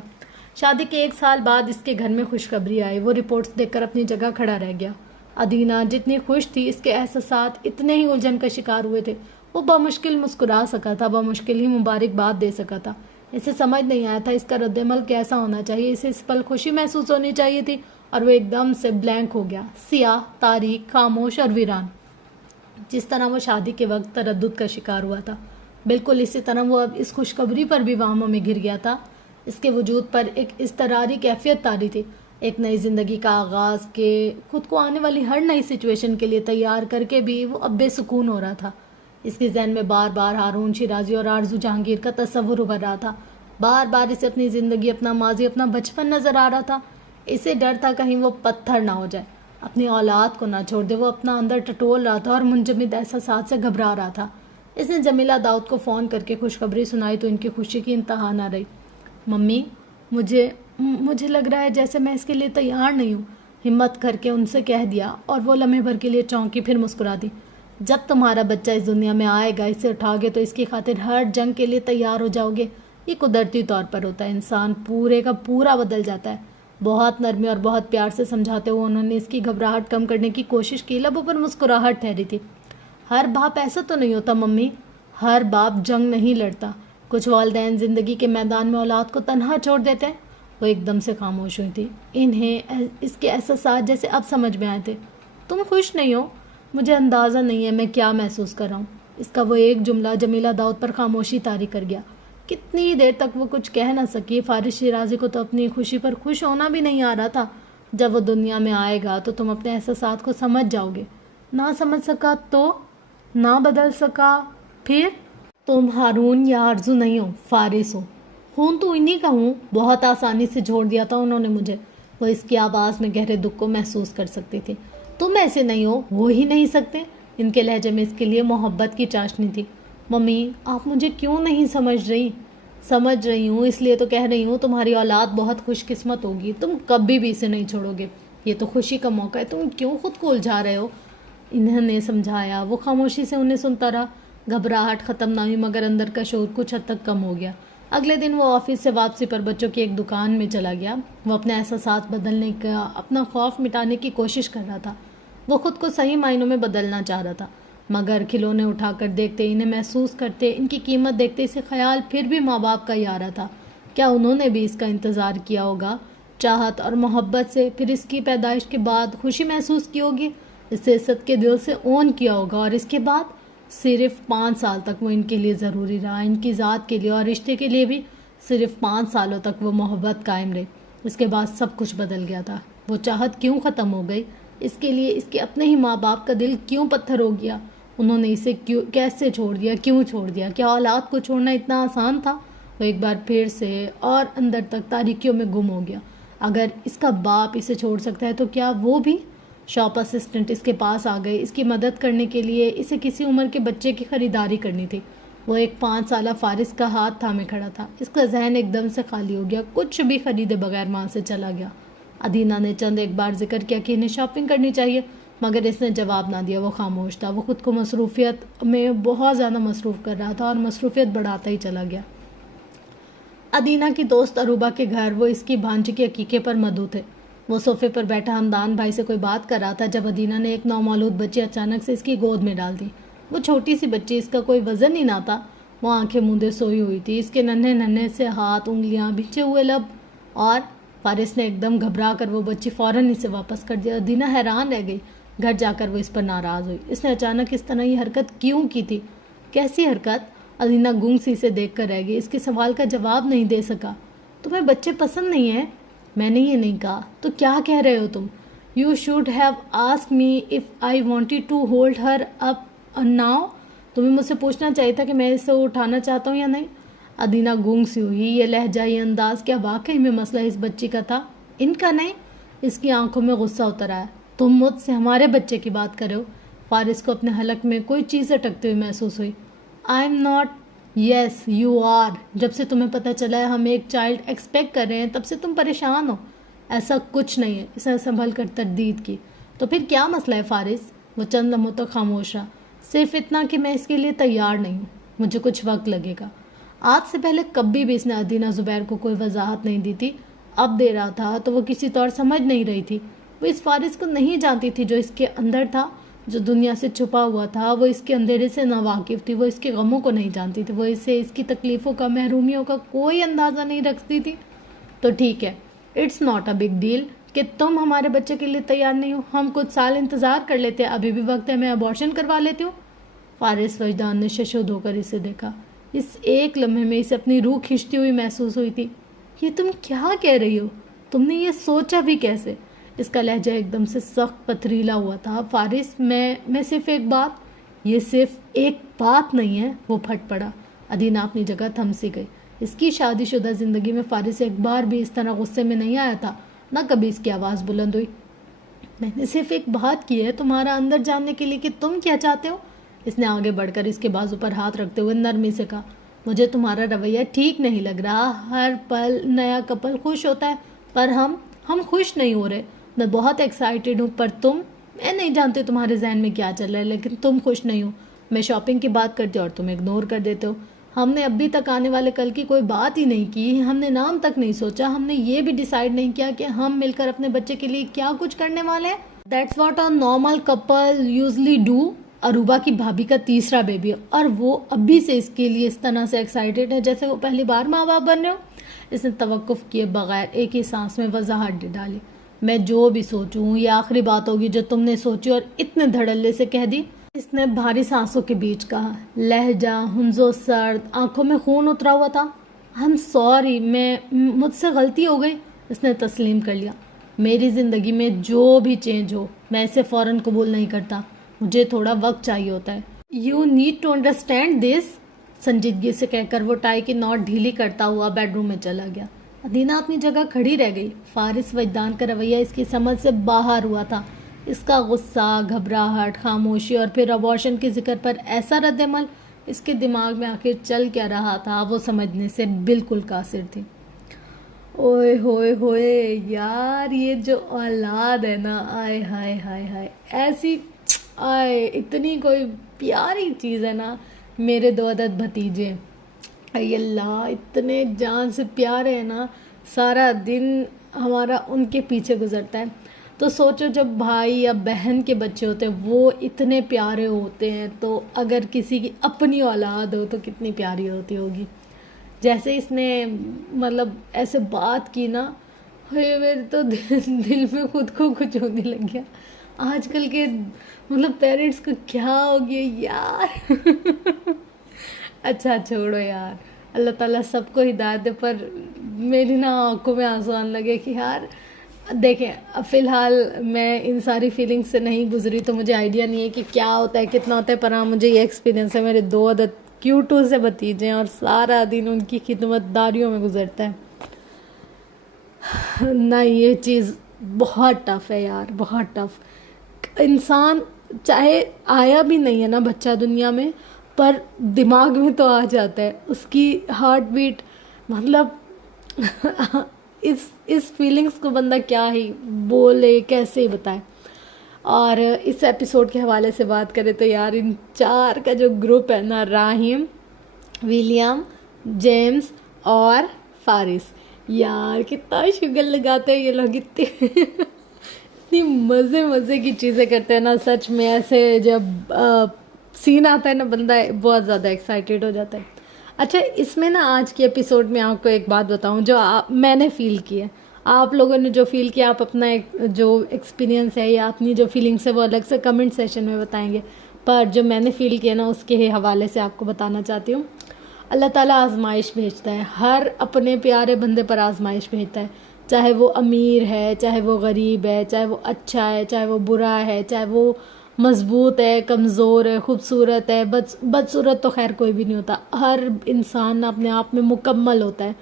شادی کے 1 سال بعد اس کے گھر میں خوشخبری آئی۔ وہ رپورٹس دیکھ کر اپنی جگہ کھڑا رہ گیا۔ ادینہ جتنی خوش تھی، اس کے احساسات اتنے ہی الجھن کا شکار ہوئے تھے۔ وہ بمشکل مسکرا سکا تھا، بمشکل ہی مبارکباد دے سکا تھا۔ اسے سمجھ نہیں آیا تھا اس کا رد عمل کیسا ہونا چاہیے۔ اسے اس پل خوشی محسوس ہونی چاہیے تھی اور وہ ایک دم سے بلینک ہو گیا، سیاہ، تاریک، خاموش اور ویران، جس طرح وہ شادی کے وقت تردد کا شکار ہوا تھا۔ بالکل اسی طرح وہ اب اس خوشخبری پر بھی وہموں میں گر گیا تھا۔ اس کے وجود پر ایک اضطراری کیفیت طاری تھی، ایک نئی زندگی کا آغاز کے خود کو آنے والی ہر نئی سچویشن کے لیے تیار کر کے بھی وہ اب بے سکون ہو رہا تھا۔ اس کے ذہن میں بار بار ہارون شیرازی اور آرزو جہانگیر کا تصور ابھر رہا تھا۔ بار بار اسے اپنی زندگی، اپنا ماضی، اپنا بچپن نظر آ رہا تھا۔ اسے ڈر تھا کہیں وہ پتھر نہ ہو جائے، اپنی اولاد کو نہ چھوڑ دے۔ وہ اپنا اندر ٹٹول رہا تھا اور منجمد احساسات سے گھبرا رہا تھا۔ اس نے جمیلہ داؤد کو فون کر کے خوشخبری سنائی تو ان کی خوشی کی انتہا نہ رہی۔ ممی، مجھے لگ رہا ہے جیسے میں اس کے لیے تیار نہیں ہوں، ہمت کر کے ان سے کہہ دیا، اور وہ لمحے بھر کے لیے چونکی، پھر مسکرا دی۔ جب تمہارا بچہ اس دنیا میں آئے گا، اسے اٹھاؤ گے تو اس کی خاطر ہر جنگ کے لیے تیار ہو جاؤ گے۔ یہ قدرتی طور پر ہوتا ہے، انسان پورے کا پورا بدل جاتا ہے۔ بہت نرمی اور بہت پیار سے سمجھاتے ہوئے انہوں نے اس کی گھبراہٹ کم کرنے کی کوشش کی۔ لبوں پر مسکراہٹ ٹھہری تھی۔ ہر باپ ایسا تو نہیں ہوتا ممی، ہر باپ جنگ نہیں لڑتا۔ کچھ والدین زندگی کے میدان میں اولاد کو تنہا چھوڑ دیتے ہیں۔ وہ ایک دم سے خاموش ہوئی تھی۔ انہیں اس کے احساسات جیسے اب سمجھ میں آئے تھے۔ تم خوش نہیں ہو؟ مجھے اندازہ نہیں ہے میں کیا محسوس کر رہا ہوں۔ اس کا وہ ایک جملہ جمیلہ داؤد پر خاموشی طاری کر گیا۔ کتنی دیر تک وہ کچھ کہہ نہ سکی۔ فارس شیرازی کو تو اپنی خوشی پر خوش ہونا بھی نہیں آ رہا تھا۔ جب وہ دنیا میں آئے گا تو تم اپنے احساسات کو سمجھ جاؤ گے۔ نہ سمجھ سکا تو؟ نہ بدل سکا پھر؟ تم ہارون یا آرزو نہیں ہو، فارس ہو۔ خون تو انہی کا ہوں، بہت آسانی سے چھوڑ دیا تھا انہوں نے مجھے۔ وہ اس کی آواز میں گہرے دکھ کو محسوس کر سکتی تھی۔ تم ایسے نہیں ہو، ہو ہی نہیں سکتے۔ ان کے لہجے میں اس کے لیے محبت کی چاشنی تھی۔ ممی آپ مجھے کیوں نہیں سمجھ رہی؟ سمجھ رہی ہوں، اس لیے تو کہہ رہی ہوں تمہاری اولاد بہت خوش قسمت ہوگی، تم کبھی بھی اسے نہیں چھوڑو گے، یہ تو خوشی کا موقع ہے، تم کیوں خود کو الجھا رہے ہو؟ انہوں نے سمجھایا۔ وہ خاموشی سے انہیں سنتا رہا۔ گھبراہٹ ختم نہ ہوئی مگر اندر کا شعور کچھ حد تک کم ہو گیا۔ اگلے دن وہ آفس سے واپسی پر بچوں کی ایک دکان میں چلا گیا۔ وہ اپنے احساسات بدلنے کا، اپنا خوف مٹانے کی کوشش کر رہا تھا۔ وہ خود کو صحیح معنوں میں بدلنا چاہ رہا تھا، مگر کھلونے اٹھا کر دیکھتے، انہیں محسوس کرتے، ان کی قیمت دیکھتے اسے خیال پھر بھی ماں باپ کا ہی آ رہا تھا۔ کیا انہوں نے بھی اس کا انتظار کیا ہوگا چاہت اور محبت سے، پھر اس کی پیدائش کے بعد خوشی محسوس کی ہوگی، اسے عزت کے دل سے اون کیا ہوگا، اور اس کے بعد صرف 5 سال تک وہ ان کے لیے ضروری رہا، ان کی ذات کے لیے اور رشتے کے لیے بھی صرف 5 سالوں تک وہ محبت قائم رہی۔ اس کے بعد سب کچھ بدل گیا تھا۔ وہ چاہت کیوں ختم ہو گئی؟ اس کے لیے اس کے اپنے ہی ماں باپ کا دل کیوں پتھر ہو گیا؟ انہوں نے اسے کیسے چھوڑ دیا؟ کیوں چھوڑ دیا؟ کیا اولاد کو چھوڑنا اتنا آسان تھا؟ وہ ایک بار پھر سے اور اندر تک تاریکیوں میں گم ہو گیا۔ اگر اس کا باپ اسے چھوڑ سکتا ہے تو کیا وہ بھی؟ شاپ اسسٹنٹ اس کے پاس آ گئے، اس کی مدد کرنے کے لیے۔ اسے کسی عمر کے بچے کی خریداری کرنی تھی۔ وہ ایک 5 سالہ فارس کا ہاتھ تھامے کھڑا تھا۔ اس کا ذہن ایک دم سے خالی ہو گیا، کچھ بھی خریدے بغیر وہاں سے چلا گیا۔ ادینہ نے چند ایک بار ذکر کیا کہ انہیں شاپنگ کرنی چاہیے، مگر اس نے جواب نہ دیا۔ وہ خاموش تھا۔ وہ خود کو مصروفیت میں بہت زیادہ مصروف کر رہا تھا اور مصروفیت بڑھاتا ہی چلا گیا۔ ادینہ کی دوست عروبہ کے گھر وہ اس کی بھانجی کے عقیقے پر مدعو تھے۔ وہ صوفے پر بیٹھا ہمدان بھائی سے کوئی بات کر رہا تھا جب ادینہ نے ایک نومولود بچی اچانک سے اس کی گود میں ڈال دی۔ وہ چھوٹی سی بچی، اس کا کوئی وزن ہی نہ تھا، وہ آنکھیں موندے سوئی ہوئی تھی، اس کے ننھے ننھے سے ہاتھ، انگلیاں، بھیچے ہوئے لب، اور فارس نے ایک دم گھبرا کر وہ بچی فوراً اسے واپس کر دیا۔ ادینہ حیران رہ گئی۔ گھر جا کر وہ اس پر ناراض ہوئی۔ اس نے اچانک اس طرح یہ حرکت کیوں کی تھی؟ کیسی حرکت؟ ادینہ گنگ سی سے دیکھ کر رہ گئی۔ اس کے سوال کا جواب نہیں دے سکا۔ تمہیں بچے پسند نہیں ہیں؟ میں نے یہ نہیں کہا۔ تو کیا کہہ رہے ہو تم؟ You should have ask me if I wanted to hold her up now. تمہیں مجھ سے پوچھنا چاہیے تھا کہ میں اسے اٹھانا چاہتا ہوں یا نہیں۔ ادینہ گونگ سی ہوئی۔ یہ لہجہ، یہ انداز، کیا واقعی میں مسئلہ اس بچی کا تھا؟ ان کا نہیں؟ اس کی آنکھوں میں غصہ اتر آیا۔ تم مجھ سے ہمارے بچے کی بات کر رہے ہو؟ فارس کو اپنے حلق میں کوئی چیز اٹکتے ہوئے محسوس ہوئی۔ I am not. Yes you are. جب سے تمہیں پتہ چلا ہے ہم ایک چائلڈ ایکسپیکٹ کر رہے ہیں تب سے تم پریشان ہو۔ ایسا کچھ نہیں ہے، اس نے سنبھل کر تردید کی۔ تو پھر کیا مسئلہ ہے فارس؟ وہ چند لمحوں تک خاموش رہا۔ صرف اتنا کہ میں اس کے لیے تیار نہیں ہوں، مجھے کچھ وقت لگے گا۔ آج سے پہلے کبھی بھی اس نے ادینہ زبیر کو کوئی وضاحت نہیں دی تھی، اب دے رہا تھا تو وہ کسی طور سمجھ نہیں رہی تھی۔ وہ اس فارس کو نہیں جانتی تھی جو اس کے اندر تھا، جو دنیا سے چھپا ہوا تھا۔ وہ اس کے اندھیرے سے ناواقف تھی، وہ اس کے غموں کو نہیں جانتی تھی، وہ اسے اس کی تکلیفوں کا، محرومیوں کا کوئی اندازہ نہیں رکھتی تھی۔ تو ٹھیک ہے، it's not a big deal کہ تم ہمارے بچے کے لیے تیار نہیں ہو، ہم کچھ سال انتظار کر لیتے، ابھی بھی وقت ہے، میں ابارشن کروا لیتی ہوں۔ فارس وجدان نے ششود ہو کر اسے دیکھا۔ اس ایک لمحے میں اسے اپنی روح کھنچتی ہوئی محسوس ہوئی تھی۔ یہ تم کیا کہہ رہی ہو؟ تم نے یہ سوچا بھی کیسے؟ اس کا لہجہ ایک دم سے سخت پتھریلا ہوا تھا۔ فارس، میں صرف ایک بات، یہ صرف ایک بات نہیں ہے۔ وہ پھٹ پڑا۔ ادینہ اپنی جگہ تھم سی گئی۔ اس کی شادی شدہ زندگی میں فارس ایک بار بھی اس طرح غصے میں نہیں آیا تھا، نہ کبھی اس کی آواز بلند ہوئی۔ میں نے صرف ایک بات کی ہے تمہارا اندر جاننے کے لیے کہ تم کیا چاہتے ہو۔ اس نے آگے بڑھ کر اس کے بازو پر ہاتھ رکھتے ہوئے نرمی سے کہا، مجھے تمہارا رویہ ٹھیک نہیں لگ رہا۔ ہر پل نیا کپل خوش ہوتا ہے، پر ہم خوش نہیں ہو رہے۔ میں بہت ایکسائٹیڈ ہوں، پر میں نہیں جانتی تمہارے ذہن میں کیا چل رہا ہے، لیکن تم خوش نہیں ہو۔ میں شاپنگ کی بات کرتی ہوں اور تم اگنور کر دیتے ہو۔ ہم نے ابھی تک آنے والے کل کی کوئی بات ہی نہیں کی، ہم نے نام تک نہیں سوچا، ہم نے یہ بھی ڈیسائیڈ نہیں کیا کہ ہم مل کر اپنے بچے کے لیے کیا کچھ کرنے والے ہیں۔ That's what a normal couple usually do. Urooba کی بھابھی کا تیسرا بیبی ہے اور وہ ابھی سے اس کے لیے اس طرح سے ایکسائٹیڈ ہے جیسے وہ پہلی بار ماں باپ بن رہے ہو۔ اس نے توقف کیے بغیر ایک ہی سانس میں وضاحت ڈالی، میں جو بھی سوچوں یہ آخری بات ہوگی جو تم نے سوچی اور اتنے دھڑلے سے کہہ دی۔ اس نے بھاری سانسوں کے بیچ کہا، لہجہ ہنزو سرد، آنکھوں میں خون اترا ہوا تھا۔ I'm sorry، مجھ سے غلطی ہو گئی۔ اس نے تسلیم کر لیا۔ میری زندگی میں جو بھی چینج ہو میں اسے فوراً قبول نہیں کرتا، مجھے تھوڑا وقت چاہیے ہوتا ہے۔ You need to understand this۔ سنجیدگی سے کہہ کر وہ ٹائی کی نوٹ ڈھیلی کرتا ہوا بیڈ روم میں چلا گیا۔ ادینہ اپنی جگہ کھڑی رہ گئی. فارس وجدان کا رویہ اس کی سمجھ سے باہر ہوا تھا. اس کا غصہ، گھبراہٹ، خاموشی اور پھر ابارشن کے ذکر پر ایسا رد عمل اس کے دماغ میں آخر چل کیا رہا تھا وہ سمجھنے سے بالکل قاصر تھی. اوئے ہوئے ہوئے یار، یہ جو اولاد ہے نا، آئے ہائے ہائے ہائے، ایسی آئے اتنی کوئی پیاری چیز ہے نا. میرے 2 عدد بھتیجے، اے اللہ اتنے جان سے پیارے ہیں نا، سارا دن ہمارا ان کے پیچھے گزرتا ہے. تو سوچو جب بھائی یا بہن کے بچے ہوتے ہیں وہ اتنے پیارے ہوتے ہیں، تو اگر کسی کی اپنی اولاد ہو تو کتنی پیاری ہوتی ہوگی. جیسے اس نے مطلب ایسے بات کی نا، میرے تو دل میں خود کو کچھ ہونے لگ گیا. آج کل کے مطلب پیرنٹس کو کیا ہو گیا یار. اچھا چھوڑو یار، اللہ تعالیٰ سب کو ہدایت دے. پر میری نا آنکھوں میں آنسو آنے لگے کہ یار دیکھیں، فی الحال میں ان ساری فیلنگز سے نہیں گزری تو مجھے آئیڈیا نہیں ہے کہ کیا ہوتا ہے، کتنا ہوتا ہے. پر ہاں مجھے یہ ایکسپیرینس ہے، میرے 2 عدد کیوٹو سے بھتیجے ہیں اور سارا دن ان کی خدمت داریوں میں گزرتا ہے. نہ یہ چیز بہت ٹف ہے یار، بہت ٹف. انسان چاہے آیا بھی نہیں ہے نا بچہ دنیا میں، پر دماغ میں تو آ جاتا ہے اس کی ہارٹ بیٹ. مطلب اس فیلنگز کو بندہ کیا ہی بولے، کیسے ہی بتائے. اور اس ایپیسوڈ کے حوالے سے بات کریں تو یار ان 4 کا جو گروپ ہے نا، راہیم، ولیم، جیمز اور فارس، یار کتنا شوگر لگاتے ہیں یہ لوگ. اتنی مزے کی چیزیں کرتے ہیں نا سچ میں. ایسے جب سین آتا ہے نا بندہ بہت زیادہ ایکسائٹیڈ ہو جاتا ہے. اچھا اس میں نا آج کے ایپیسوڈ میں آپ کو ایک بات بتاؤں جو میں نے فیل کی ہے. آپ لوگوں نے جو فیل کیا، آپ اپنا جو ایکسپیرینس ہے یا اپنی جو فیلنگس ہے وہ الگ سے کمنٹ سیشن میں بتائیں گے. پر جو میں نے فیل کیا نا اس کے حوالے سے آپ کو بتانا چاہتی ہوں. اللہ تعالیٰ آزمائش بھیجتا ہے، ہر اپنے پیارے بندے پر آزمائش بھیجتا ہے. چاہے وہ امیر ہے، چاہے وہ غریب ہے، چاہے وہ اچھا ہے، چاہے وہ برا ہے، چاہے وہ مضبوط ہے، کمزور ہے، خوبصورت ہے، بدصورت تو خیر کوئی بھی نہیں ہوتا. ہر انسان اپنے آپ میں مکمل ہوتا ہے.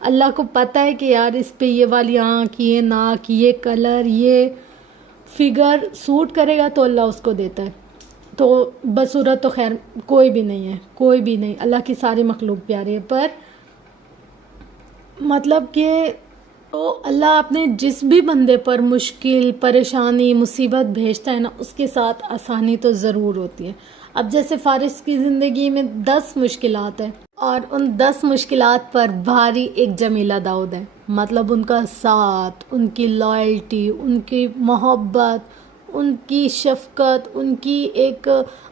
اللہ کو پتہ ہے کہ یار اس پہ یہ والی آنکھ، یہ ناک، یہ کلر، یہ فگر سوٹ کرے گا تو اللہ اس کو دیتا ہے. تو بدصورت تو خیر کوئی بھی نہیں ہے، کوئی بھی نہیں. اللہ کی ساری مخلوق پیاری ہے. پر مطلب کہ تو اللہ اپنے جس بھی بندے پر مشکل، پریشانی، مصیبت بھیجتا ہے نا اس کے ساتھ آسانی تو ضرور ہوتی ہے. اب جیسے فارس کی زندگی میں 10 مشکلات ہیں اور ان 10 مشکلات پر بھاری ایک جمیلہ داؤد ہے. مطلب ان کا ساتھ، ان کی لائلٹی، ان کی محبت، ان کی شفقت، ان کی ایک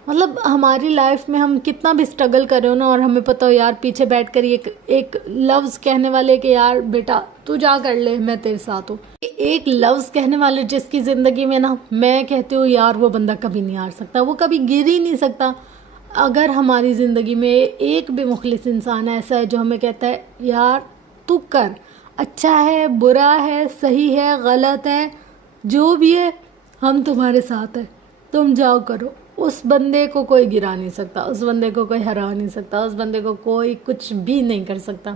مطلب ہماری لائف میں ہم کتنا بھی سٹرگل کر رہے ہو نا اور ہمیں پتہ ہو یار پیچھے بیٹھ کر ایک لفظ کہنے والے کہ یار بیٹا تو جا کر لے، میں تیرے ساتھ ہوں. ایک لفظ کہنے والے جس کی زندگی میں نا میں کہتی ہوں یار وہ بندہ کبھی نہیں ہار سکتا، وہ کبھی گر ہی نہیں سکتا. اگر ہماری زندگی میں ایک بھی مخلص انسان ایسا ہے جو ہمیں کہتا ہے یار تو کر، اچھا ہے، برا ہے، صحیح ہے، غلط ہے، جو بھی ہے ہم تمہارے ساتھ ہیں، تم جاؤ کرو، اس بندے کو کوئی گرا نہیں سکتا، اس بندے کو کوئی ہرا نہیں سکتا، اس بندے کو کوئی کچھ بھی نہیں کر سکتا.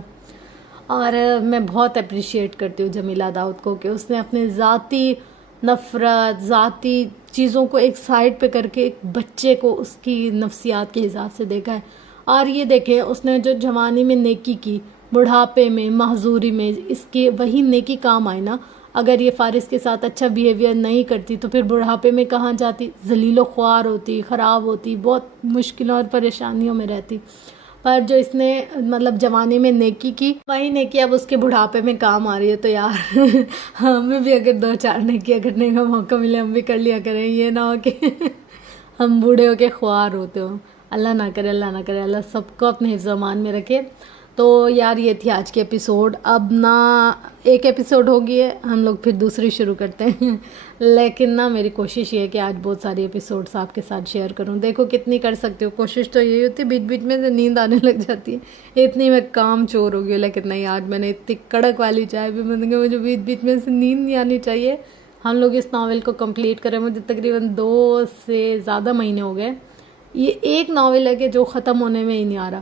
اور میں بہت اپریشیٹ کرتی ہوں جمیلہ داؤد کو کہ اس نے اپنے ذاتی نفرت، ذاتی چیزوں کو ایک سائڈ پہ کر کے ایک بچے کو اس کی نفسیات کے حساب سے دیکھا ہے. اور یہ دیکھیں اس نے جو جوانی میں نیکی کی، بڑھاپے میں، معذوری میں اس کی وہی نیکی کام آئی نا. اگر یہ فارس کے ساتھ اچھا بیہیویئر نہیں کرتی تو پھر بڑھاپے میں کہاں جاتی، ذلیل و خوار ہوتی، خراب ہوتی، بہت مشکلوں اور پریشانیوں میں رہتی. پر جو اس نے مطلب جوانی میں نیکی کی وہی نیکی اب اس کے بڑھاپے میں کام آ رہی ہے. تو یار ہمیں بھی اگر 2-4 نیکیاں کرنے کا موقع ملے ہم بھی کر لیا کریں. یہ نہ ہو کہ ہم بوڑھے ہو کے خوار ہوتے ہوں. اللہ نہ کرے، اللہ نہ کرے. اللہ سب کو اپنے حفظ و امان میں رکھے. تو یار یہ تھی آج کی ایپیسوڈ. اب نہ ایک ایپیسوڈ ہوگی ہے، ہم لوگ پھر دوسری شروع کرتے ہیں. لیکن نہ میری کوشش یہ ہے کہ آج بہت ساری ایپیسوڈس آپ کے ساتھ شیئر کروں. دیکھو کتنی کر سکتی ہوں. کوشش تو یہی ہوتی ہے، بیچ بیچ میں سے نیند آنے لگ جاتی ہے، اتنی میں کام چور ہو گئی. لیکن نہیں، آج میں نے اتنی کڑک والی چائے بھی مطلب کہ مجھے بیچ بیچ میں سے نیند نہیں آنی چاہیے. ہم لوگ اس ناول کو کمپلیٹ کریں، مجھے تقریباً 2 سے زیادہ مہینے ہو گئے. یہ ایک ناول ہے کہ جو ختم ہونے میں ہی نہیں آ رہا.